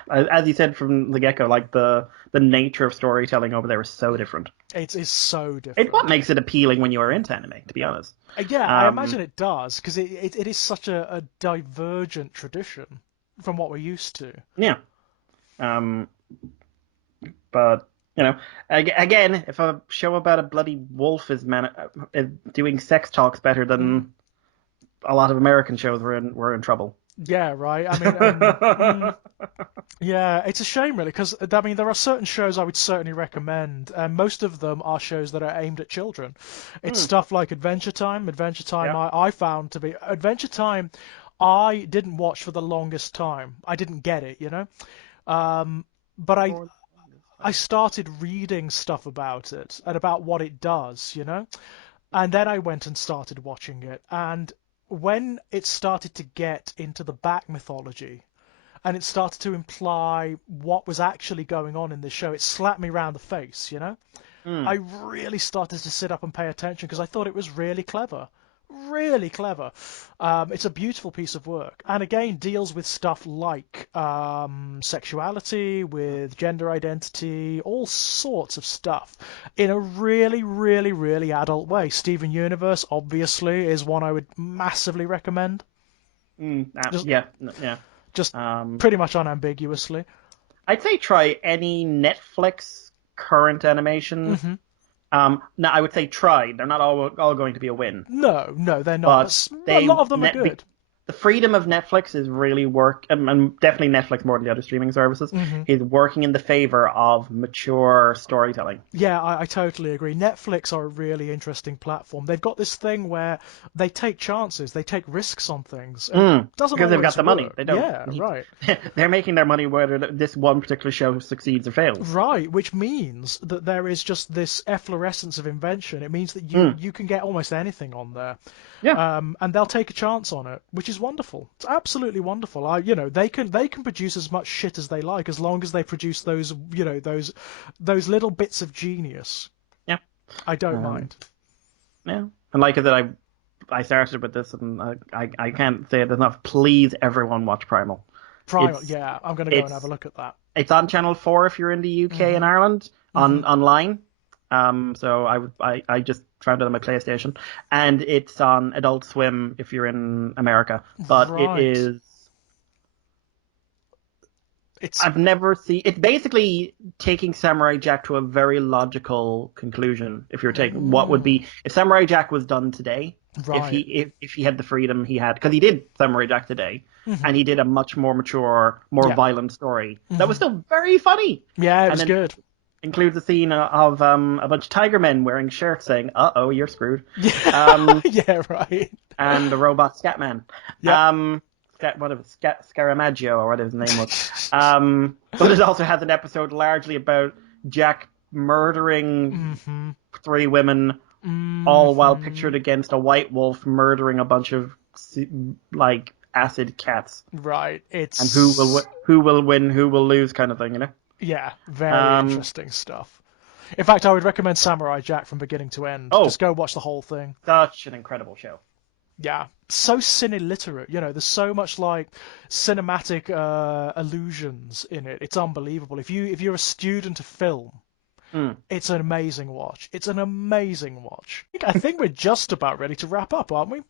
As you said from the get-go, like the nature of storytelling over there is so different. It is so different. It's what makes it appealing when you are into anime, to be honest. Yeah, I imagine it does, because it is such a divergent tradition from what we're used to. Yeah. But, you know, again, if a show about a bloody wolf is doing sex talks better than a lot of American shows, we're in trouble. Yeah, right. I mean, yeah, it's a shame really, because I mean there are certain shows I would certainly recommend, and most of them are shows that are aimed at children. It's stuff like Adventure Time. Adventure Time, Yeah. I found to be Adventure Time. I didn't watch for the longest time. I didn't get it, you know. But I started reading stuff about it and about what it does, you know, and then I went and started watching it, and when it started to get into the back mythology and it started to imply what was actually going on in the show, it slapped me round the face, you know? I really started to sit up and pay attention because I thought it was really clever. Really clever. It's a beautiful piece of work. And again, deals with stuff like sexuality, with gender identity, all sorts of stuff in a really, really, really adult way. Steven Universe, obviously, is one I would massively recommend. Yeah. Just pretty much unambiguously. I'd say try any Netflix current animation. Now, I would say try. They're not all going to be a win. No, they're not. But a lot of them are good. The freedom of Netflix is really and definitely Netflix more than the other streaming services, is working in the favor of mature storytelling. Yeah, I totally agree. Netflix are a really interesting platform. They've got this thing where they take chances, they take risks on things. Because they've got the money. They don't. Yeah, right. They're making their money whether this one particular show succeeds or fails. Right, which means that there is just this efflorescence of invention. It means that you can get almost anything on there. Yeah. And they'll take a chance on it, which is wonderful. It's absolutely wonderful. You know, they can produce as much shit as they like as long as they produce those, you know, those little bits of genius. Yeah. I don't mind. Yeah. And like I said, I started with this, and I can't say it enough. Please, everyone, watch Primal. Yeah, I'm going to go and have a look at that. It's on Channel 4 if you're in the UK and Ireland, online. So I just found it on my PlayStation, and it's on Adult Swim if you're in America. But Right. I've never seen. It's basically taking Samurai Jack to a very logical conclusion. If you're taking what would be if Samurai Jack was done today, Right. if he had the freedom he had, because he did Samurai Jack today, and he did a much more mature, more violent story that was still very funny. Yeah, it was good. includes a scene of a bunch of tiger men wearing shirts saying, "Uh-oh, you're screwed." Yeah, yeah, right. And the robot Scatman. Yep. Scaramaggio, or whatever his name was. But it also has an episode largely about Jack murdering Mm-hmm. 3 women, all while pictured against a white wolf murdering a bunch of like acid cats. Right. It's And who will win, who will lose, kind of thing, you know. yeah, very interesting stuff. In fact, I would recommend Samurai Jack from beginning to end. Oh, Just go watch the whole thing. such an incredible show. Yeah, so cine-literate. There's so much like cinematic allusions in it. It's unbelievable. If you're a student of film, it's an amazing watch. It's an amazing watch. I think we're just about ready to wrap up, aren't we?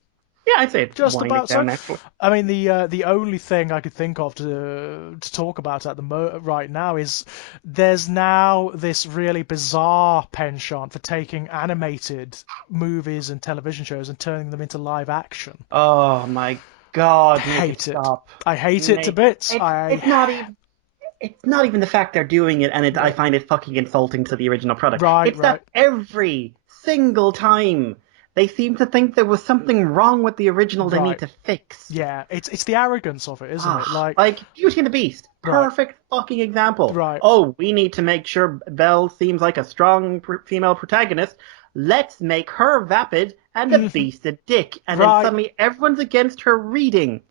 Yeah, I'd say it's Just winding about down so. actually. I mean, the only thing I could think of to talk about at the right now is there's now this really bizarre penchant for taking animated movies and television shows and turning them into live action. Oh my God, I make it hate it. stop. I hate it to bits. It's not even the fact they're doing it, and I find it fucking insulting to the original product. Right, It's that every single time they seem to think there was something wrong with the original they need to fix. Yeah, it's the arrogance of it, isn't it? Like Beauty and the Beast, perfect fucking example. Right. Oh, we need to make sure Belle seems like a strong female protagonist. Let's make her vapid and the Beast a dick. And then suddenly everyone's against her reading.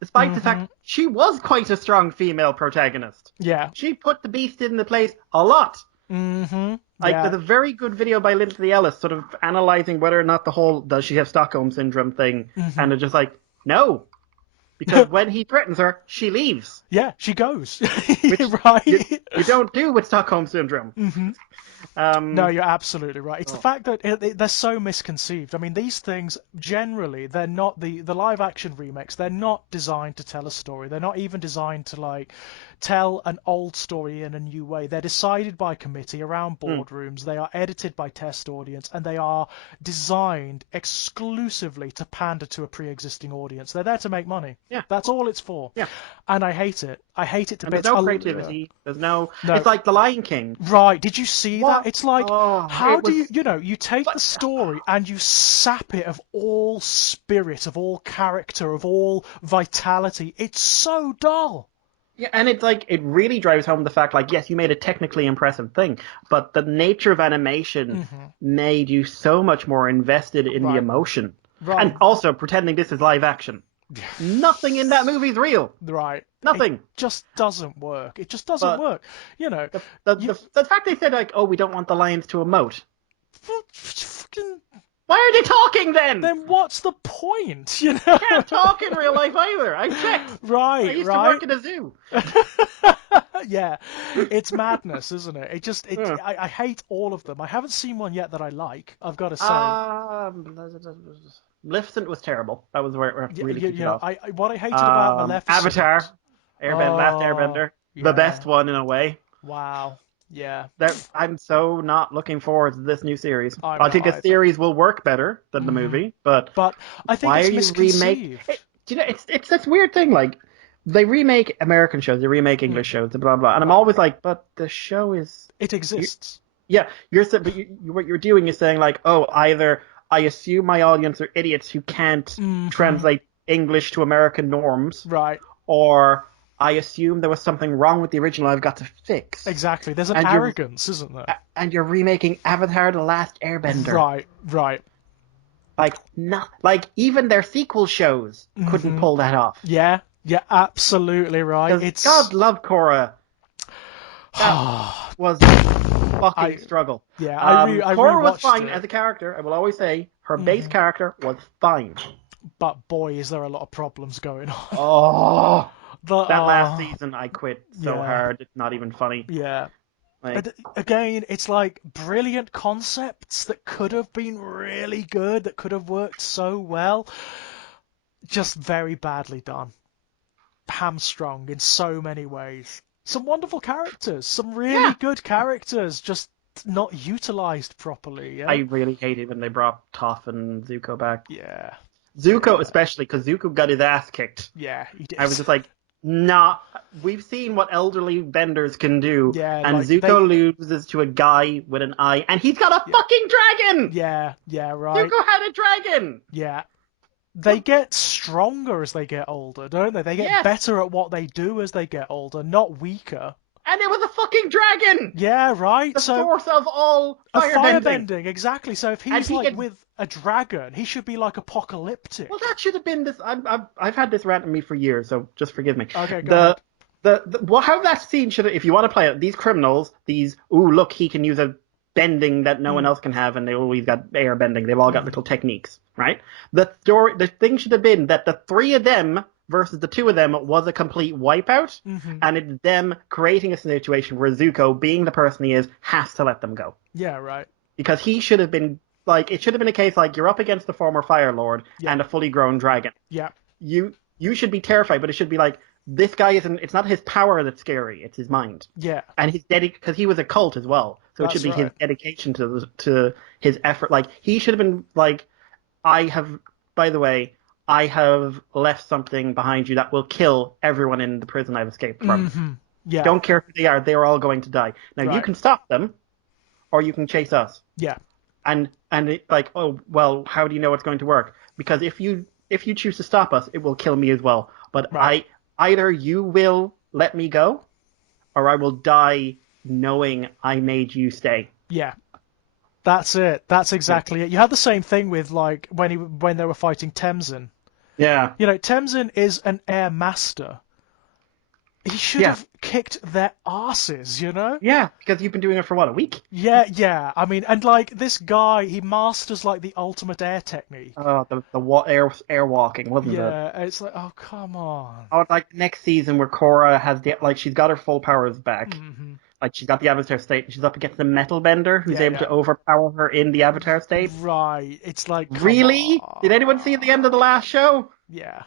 Despite the fact she was quite a strong female protagonist. Yeah. She put the Beast in the place a lot. There's a very good video by Lindsay Ellis sort of analyzing whether or not the whole does she have Stockholm Syndrome thing. And they're just like, no. Because when he threatens her, she leaves. Yeah, she goes. Which right. You don't do with Stockholm Syndrome. No, you're absolutely right. It's the fact that they're so misconceived. I mean, these things, generally, they're not the live action remakes. They're not designed to tell a story. They're not even designed to tell an old story in a new way. They're decided by committee around boardrooms. They are edited by test audience, and they are designed exclusively to pander to a pre-existing audience. They're there to make money. Yeah. That's all it's for. Yeah. And I hate it. I hate it to bits. There's no creativity. There's no. It's like The Lion King. Right. Did you see that? It's like, how do you take the story and you sap it of all spirit, of all character, of all vitality. It's so dull. Yeah, and it's like, it really drives home the fact, like, yes, you made a technically impressive thing, but the nature of animation made you so much more invested in the emotion. Right. And also pretending this is live action. Nothing in that movie is real. Right. Nothing. It just doesn't work. It just doesn't work. The fact they said, like, oh, we don't want the lions to emote. Why are they talking then? Then what's the point? You can't talk in real life either. I checked. Right, I used to work at a zoo. Yeah, it's madness, isn't it? I hate all of them. I haven't seen one yet that I like, I've got to say. Maleficent was terrible. That was where it really kicked it off. What I hated about Maleficent... Avatar. Last Airbender. The best one in a way. Wow. Yeah. I'm so not looking forward to this new series. I think the series will work better than the movie, but I think it's misconceived. It's this weird thing, like, they remake American shows, they remake English shows, blah blah, and I'm always like, but the show is... It exists. What you're doing is saying, like, oh, either I assume my audience are idiots who can't translate English to American norms, right? Or I assume there was something wrong with the original I've got to fix. Exactly. There's an arrogance, isn't there? And you're remaking Avatar: The Last Airbender. Right. Like even their sequel shows couldn't pull that off. Yeah, absolutely right. God love Korra. That was a fucking struggle. Yeah, Korra was fine as a character. I will always say her base character was fine. But boy, is there a lot of problems going on. Oh. That last season, I quit so hard. It's not even funny. Yeah. Again, it's like brilliant concepts that could have been really good, that could have worked so well. Just very badly done. Hamstrung in so many ways. Some wonderful characters, some really good characters, just not utilized properly. Yeah? I really hated when they brought Toph and Zuko back. Yeah. Zuko especially, because Zuko got his ass kicked. Yeah, he did. I was just like, Nah, we've seen what elderly benders can do, Yeah, and like Zuko loses to a guy with an eye, and he's got a yeah, fucking dragon! yeah, right. Zuko had a dragon! Yeah. They What? get stronger as they get older, don't they? They get Yes, better at what they do as they get older, not weaker. and it was a fucking dragon! Yeah, right. The So source of all a firebending! firebending, exactly. So if And he's he like gets with a dragon, he should be like well. apocalyptic. That should have been this. I've had this rant in me for years, so just forgive me. Okay, go The ahead. well, how that scene should have, if you want to play it, these criminals, these, ooh, look, he can use a bending that no one Mm, else can have, and they always got air bending. They've all got mm, little techniques, right? The thing should have been that the three of them versus the two of them was a complete wipeout, mm-hmm. and it's them creating a situation where Zuko, being the person he is, has to let them go. Yeah, right. Because he should have been, like, it should have been a case like, you're up against the former Fire Lord Yeah, and a fully grown dragon. yeah, You should be terrified, but it should be like, this guy isn't. It's not his power that's scary; it's his mind yeah. and his because he was a cult as well. So it should That's be his right. dedication to his effort. Like he should have been like, I have. By the way, I have left something behind you that will kill everyone in the prison I've escaped from. Mm-hmm. Yeah, Don't care who they are; they are all going to die. Now you right. can stop them, or you can chase us. Yeah, And it, like, oh well, how do you know it's going to work? Because if you choose to stop us, it will kill me as well. But right. either you will let me go, or I will die knowing I made you stay. Yeah. That's it. That's exactly it. You had the same thing with like when they were fighting Temzin. Yeah. You know, Temzin is an air master. He should Yeah. have kicked their asses, you know? Yeah, because you've been doing it for what, a week? Yeah, yeah. I mean, and like this guy, he masters like the ultimate air technique. Oh, air walking, wasn't it? Yeah, it's like, oh, come on. Oh, like next season where Korra has she's got her full powers back. Hmm. Like she's got the Avatar state, and she's up against the Metal Bender, who's Yeah, able to yeah. overpower her in the Avatar state. Right. It's like, come Really? Did anyone see at the end of the on. last show? Yeah.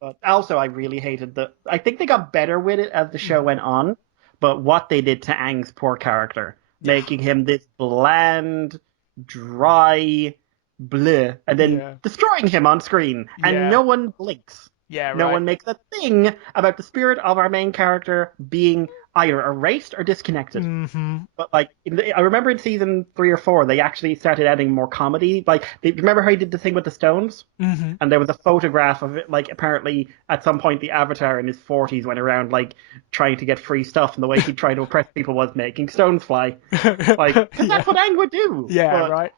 But also, I really hated I think they got better with it as the show Hmm. went on, but what they did to Aang's poor character, Yeah. making him this bland, dry, bleh, and then Yeah. destroying him on screen, and Yeah. no one blinks. Yeah, No right. one makes a thing about the spirit of our main character being either erased or disconnected. Hmm. But like, I remember in season 3 or 4, they actually started adding more comedy. Like, remember how he did the thing with the stones? Hmm. And there was a photograph of it. Like, apparently, at some point, the Avatar in his 40s went around like trying to get free stuff, and the way he tried to oppress people was making stones fly. Like, because Yeah. that's what Aang would do. Yeah, But right.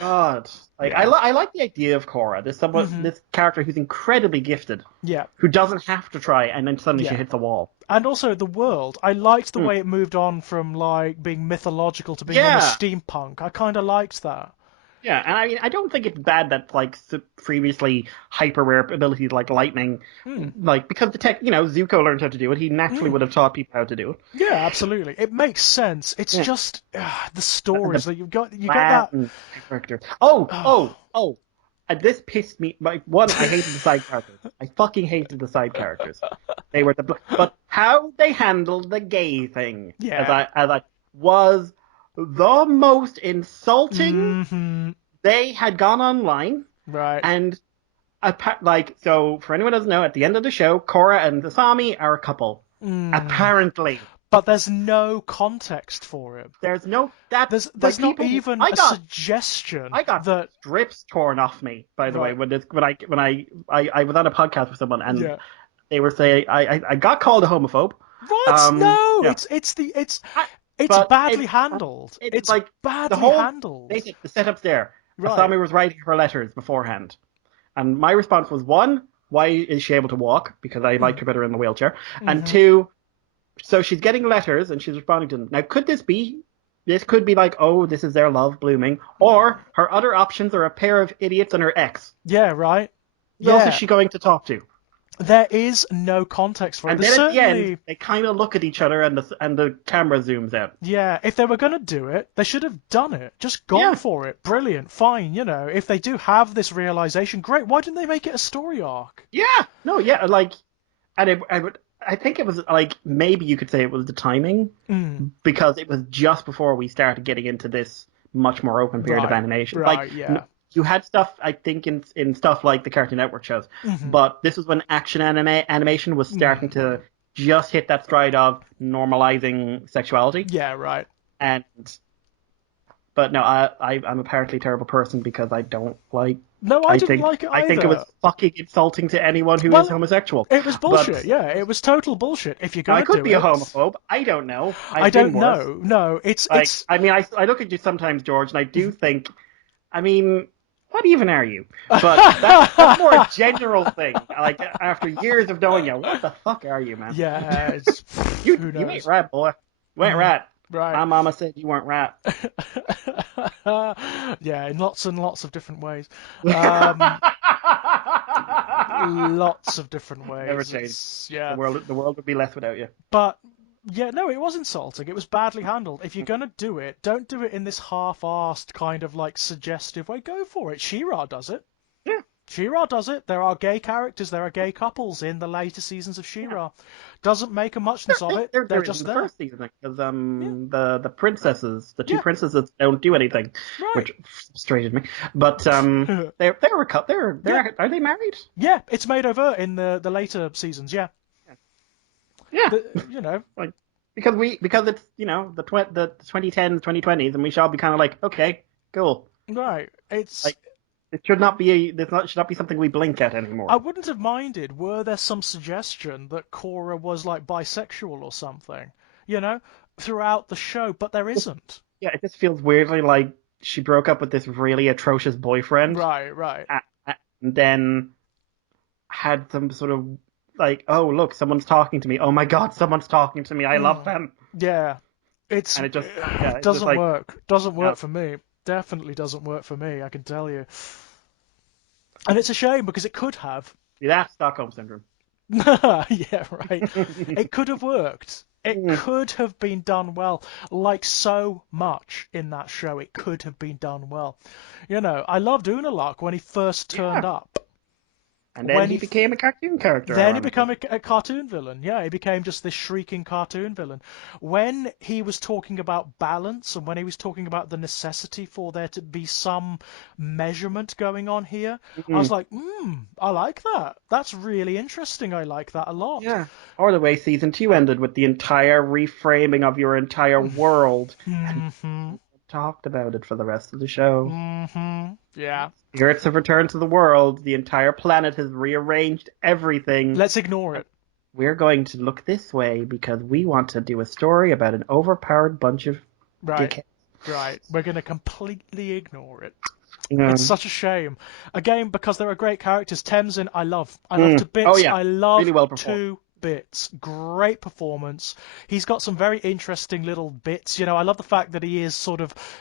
God, like Yeah. I like the idea of Korra. There's Hmm. this character who's incredibly gifted, Yeah. who doesn't have to try, and then suddenly she Yeah. hits a wall. And also the world. I liked the Mm. way it moved on from like being mythological to being Yeah, almost steampunk. I kind of liked that. yeah, and I mean, I don't think it's bad that like previously hyper rare abilities like lightning, Mm. like because the tech, Zuko learned how to do it. He naturally Mm. would have taught people how to do it. Yeah, absolutely. It makes sense. It's Yeah, just the and stories the that you've got. You got that. bland character. Oh, Oh, oh, oh! And this pissed me. One, I hated the side characters. I fucking hated the side characters. They were but how they handled the gay thing, yeah. as I was the most insulting. Hmm. They had gone online Right. and so for anyone who doesn't know, at the end of the show, Korra and Asami are a couple. Mm. Apparently, But there's no context for it. there's no that There's not people. even I a got suggestion I got that. strips torn off me. By the way, Right. when I was on a podcast with someone and Yeah. they were saying I got called a homophobe. What? No. Yeah, I, It's but badly handled. it's It's like the badly whole handled. basic the setup's there. Right. Asami was writing her letters beforehand. And my response was, one, why is she able to walk? Because I liked her better in the wheelchair. And Hmm. two, so she's getting letters and she's responding to them. Now, this could be like, oh, this is their love blooming. Or her other options are a pair of idiots and her ex. Yeah. Right. Who else is Yeah. she going to talk to? There is no context for it. And There's then at the certainly. end, they kind of look at each other and the camera zooms out. Yeah, if they were going to do it, they should have done it. Just gone Yeah. for it. Brilliant. Fine, if they do have this realization, great. Why didn't they make it a story arc? Yeah. No, yeah, like, and I think it was like, maybe you could say it was the timing, Mm. because it was just before we started getting into this much more open period of Right. animation. Right, Like, yeah. you had stuff, I think, in stuff like the Cartoon Network shows, Mhm. but this was when action animation was starting to just hit that stride of normalizing sexuality. Yeah, right. And but no, I'm apparently a terrible person because I don't like. No, I didn't like it I think it was either. fucking insulting to anyone who is Well, homosexual. it was But bullshit. Yeah, it was total bullshit. If you're I gonna could do be a it, homophobe. I don't know. I I've been don't worse. know. No, Like, I mean, I look at you sometimes, George, and I do think, I mean, what even are you? But that's more a general thing. Like after years of knowing you, what the fuck are you, man? Yeah, it's who You ain't knows. rat, boy. You ain't rat. Right. My mama said you weren't rat. Yeah, in lots and lots of different ways. Never Lots of different ways. changed. Yeah. The world would be less without you. But yeah, no, it was insulting. It was badly handled. If you're gonna do it, don't do it in this half-assed kind of like suggestive way. Go for it. She-Ra does it. Yeah. She-Ra does it. There are gay characters. There are gay couples in the later seasons of She-Ra. Doesn't make a muchness of it. They're There just in the there. first season because Yeah. the princesses, the two Yeah. princesses don't do anything, Right. which frustrated me. But they were cut. Are they married? Yeah, it's made over in the later seasons. Yeah. Yeah. You know. Like because it's the 2010s, 2020s, and we should all be kind of like, okay, cool. Right. It's. Like it should not be should not be something we blink at anymore. I wouldn't have minded were there some suggestion that Cora was like bisexual or something, throughout the show, but there isn't. Yeah, it just feels weirdly like she broke up with this really atrocious boyfriend. Right. And then had some sort of like, oh look, someone's talking to me. Oh my god, someone's talking to me. I love them. Yeah. And it just doesn't like, work. Doesn't work for me. Definitely doesn't work for me, I can tell you. And it's a shame because it could have. That's Stockholm syndrome. Yeah, right. It could have worked. It could have been done well. Like so much in that show, it could have been done well. I loved Unalaq when he first turned up. And then he became a cartoon character. Then he became a cartoon villain. Yeah, he became just this shrieking cartoon villain. When he was talking about balance and when he was talking about the necessity for there to be some measurement going on here, I was like, I like that. That's really interesting. I like that a lot. Yeah. Or the way season 2 ended with the entire reframing of your entire world. And talked about it for the rest of the show. Yeah. Spirits have returned to the world. The entire planet has rearranged everything. Let's ignore it. We're going to look this way because we want to do a story about an overpowered bunch of dickheads. Right. We're going to completely ignore it. Yeah. It's such a shame. Again, because there are great characters. Tenzin, I love to bits. Oh, yeah. I love really well to bits. Great performance. He's got some very interesting little bits. I love the fact that he is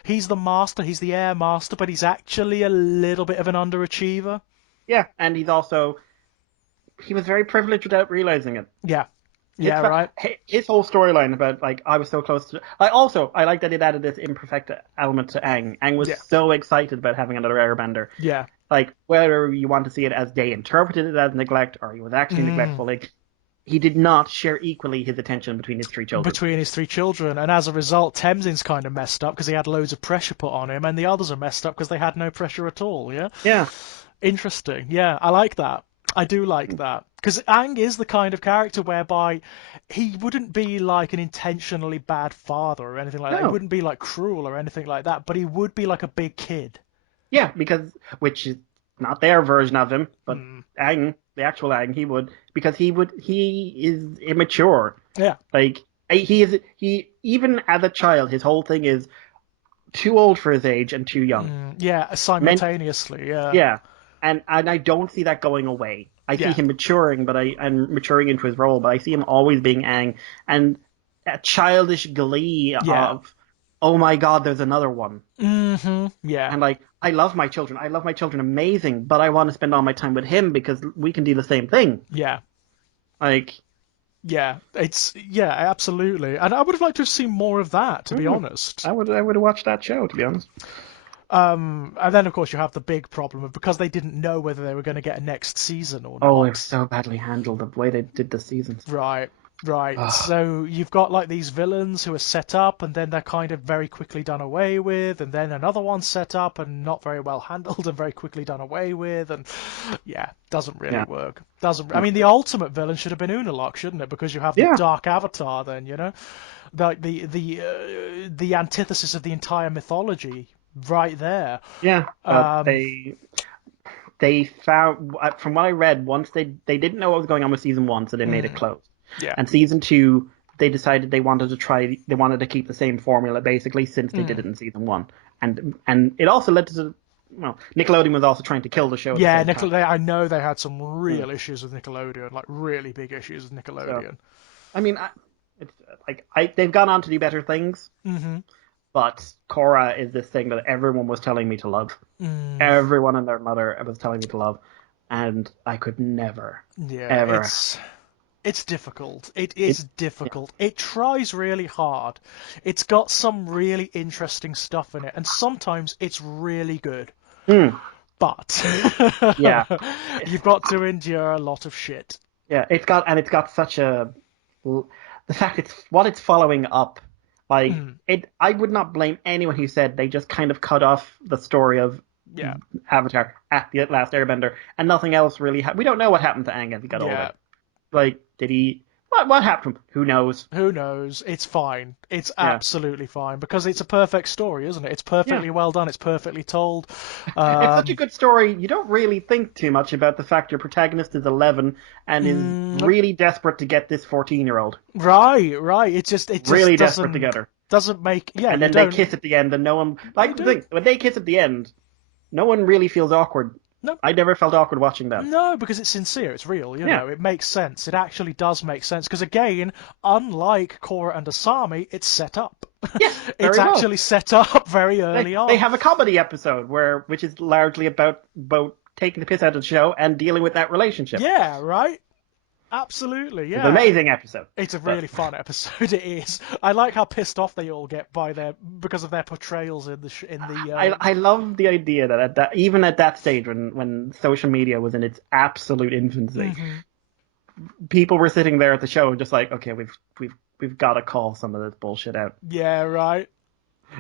he's the master, he's the air master, but he's actually a little bit of an underachiever. Yeah, and he was very privileged without realizing it. Yeah. Yeah, right. His whole storyline about I was so close to. I like that it added this imperfect element to Aang. Aang was so excited about having another airbender. Yeah. Like whether you want to see it as they interpreted it as neglect or he was actually neglectful, he did not share equally his attention between his three children. And as a result, Temzin's kind of messed up because he had loads of pressure put on him, and the others are messed up because they had no pressure at all. Yeah. Yeah. Interesting. Yeah, I like that. I do like that. Because Aang is the kind of character whereby he wouldn't be like an intentionally bad father or anything like that. He wouldn't be like cruel or anything like that, but he would be like a big kid. Yeah, which is not their version of him, but Aang, the actual Aang, he is immature. Yeah. Like, he even as a child, his whole thing is too old for his age and too young. Yeah, simultaneously, yeah. Yeah. And I don't see that going away. I see him maturing, and maturing into his role, but I see him always being Aang, and a childish glee of, oh my god, there's another one. Yeah. And like, I love my children. I love my children amazing, but I want to spend all my time with him because we can do the same thing. Yeah. Like. Yeah, absolutely. And I would have liked to have seen more of that, to be honest. I would have watched that show, to be honest. And then, of course, you have the big problem of because they didn't know whether they were going to get a next season or not. Oh, it's so badly handled, the way they did the seasons. Right. Right, so you've got like these villains who are set up and then they're kind of very quickly done away with, and then another one's set up and not very well handled and very quickly done away with, and yeah, doesn't really Yeah. work. Doesn't. I mean, the ultimate villain should have been Unalaq, shouldn't it? Because you have the Yeah. Dark Avatar, then like the antithesis of the entire mythology right there. Yeah. But Um, they found, from what I read, once they didn't know what was going on with season 1, so they made it mm, close. yeah. And season 2, they decided they wanted to keep the same formula basically, since they did it in season 1. And it also led to, well, Nickelodeon was also trying to kill the show at the Yeah, same time. I know they had some real issues with Nickelodeon, like really big issues with So, Nickelodeon. I mean, it's like they've gone on to do better things, Hmm. but Korra is this thing that everyone was telling me to love. Everyone and their mother was telling me to love, and I could never, Yeah, ever. it's difficult. It is difficult. It tries really hard. It's got some really interesting stuff in it, and sometimes it's really good. Mm, But yeah, you've got to endure a lot of shit. yeah. It's got such a, the fact it's following up. Like it, I would not blame anyone who said they just kind of cut off the story of Yeah, Avatar at the last Airbender, and nothing else really. We don't know what happened to Aang as he got yeah. older. Like, did he? What happened to him? Who knows? Who knows? It's fine. It's Yeah, absolutely fine because it's a perfect story, isn't it? It's perfectly yeah. well done. It's perfectly told. It's such a good story. You don't really think too much about the fact your protagonist is 11 and is Nope. really desperate to get this 14-year-old. Right. It just Really desperate to get her. doesn't make. Yeah, And you then they don't. kiss at the end, and no one. Like the do. thing, when they kiss at the end, no one really feels awkward. No, I never felt awkward watching that. no, because it's sincere. It's real. Yeah, It makes sense. It actually does make sense because again, unlike Korra and Asami, it's set up. yeah, It's very well. actually set up very early They on. have a comedy episode which is largely about both taking the piss out of the show and dealing with that relationship. Yeah, right. Absolutely, It's yeah. an amazing episode. It's a really fun episode. It is. I like how pissed off they all get because of their portrayals in the. I love the idea that even at that stage when social media was in its absolute infancy, people were sitting there at the show and just like, okay, we've got to call some of this bullshit out. Yeah, right.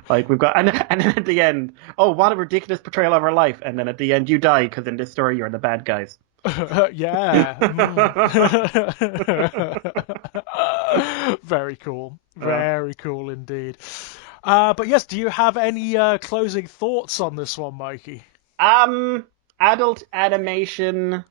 Like we've got, and then at the end, oh, what a ridiculous portrayal of our life, and then at the end you die because in this story you're the bad guys. Yeah. Very cool. Very cool indeed. But yes, do you have any closing thoughts on this one, Mikey? Adult animation.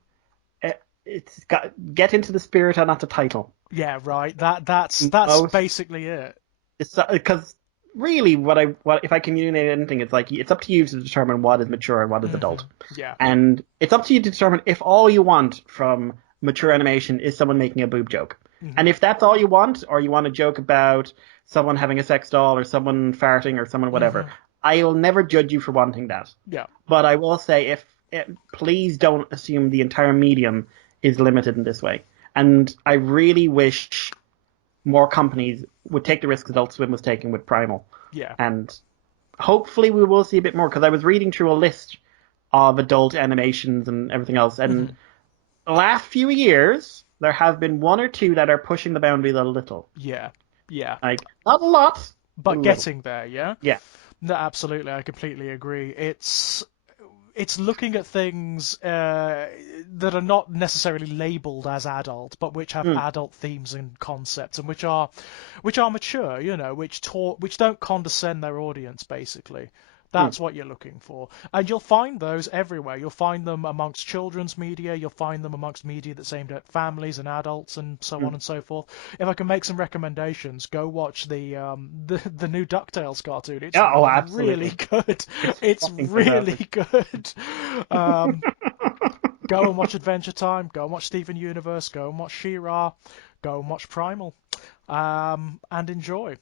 It's got get into the spirit and not the title. Yeah, right. That's Most- basically it. It's because really, what if I communicate anything, it's like it's up to you to determine what is mature and what is adult. Yeah. And it's up to you to determine if all you want from mature animation is someone making a boob joke. And if that's all you want, or you want a joke about someone having a sex doll, or someone farting, or someone whatever, I will never judge you for wanting that. Yeah. But I will say, please don't assume the entire medium is limited in this way. And I really wish more companies would take the risks Adult Swim was taking with Primal. Yeah. And hopefully we will see a bit more, because I was reading through a list of adult animations and everything else, and the last few years there have been one or two that are pushing the boundaries a little. Yeah. Yeah. Like, not a lot, But a little. getting there, yeah? Yeah. No, absolutely. I completely agree. It's looking at things that are not necessarily labeled as adult, but which have adult themes and concepts, and which are mature, which don't condescend their audience, basically. That's what you're looking for. And you'll find those everywhere. You'll find them amongst children's media. You'll find them amongst media that's aimed at families and adults and so on and so forth. If I can make some recommendations, go watch the new DuckTales cartoon. It's absolutely. really good. It's really good. Go and watch Adventure Time. Go and watch Steven Universe. Go and watch She-Ra. Go and watch Primal. And enjoy.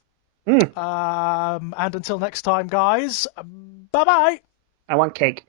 And until next time, guys, bye-bye. I want cake.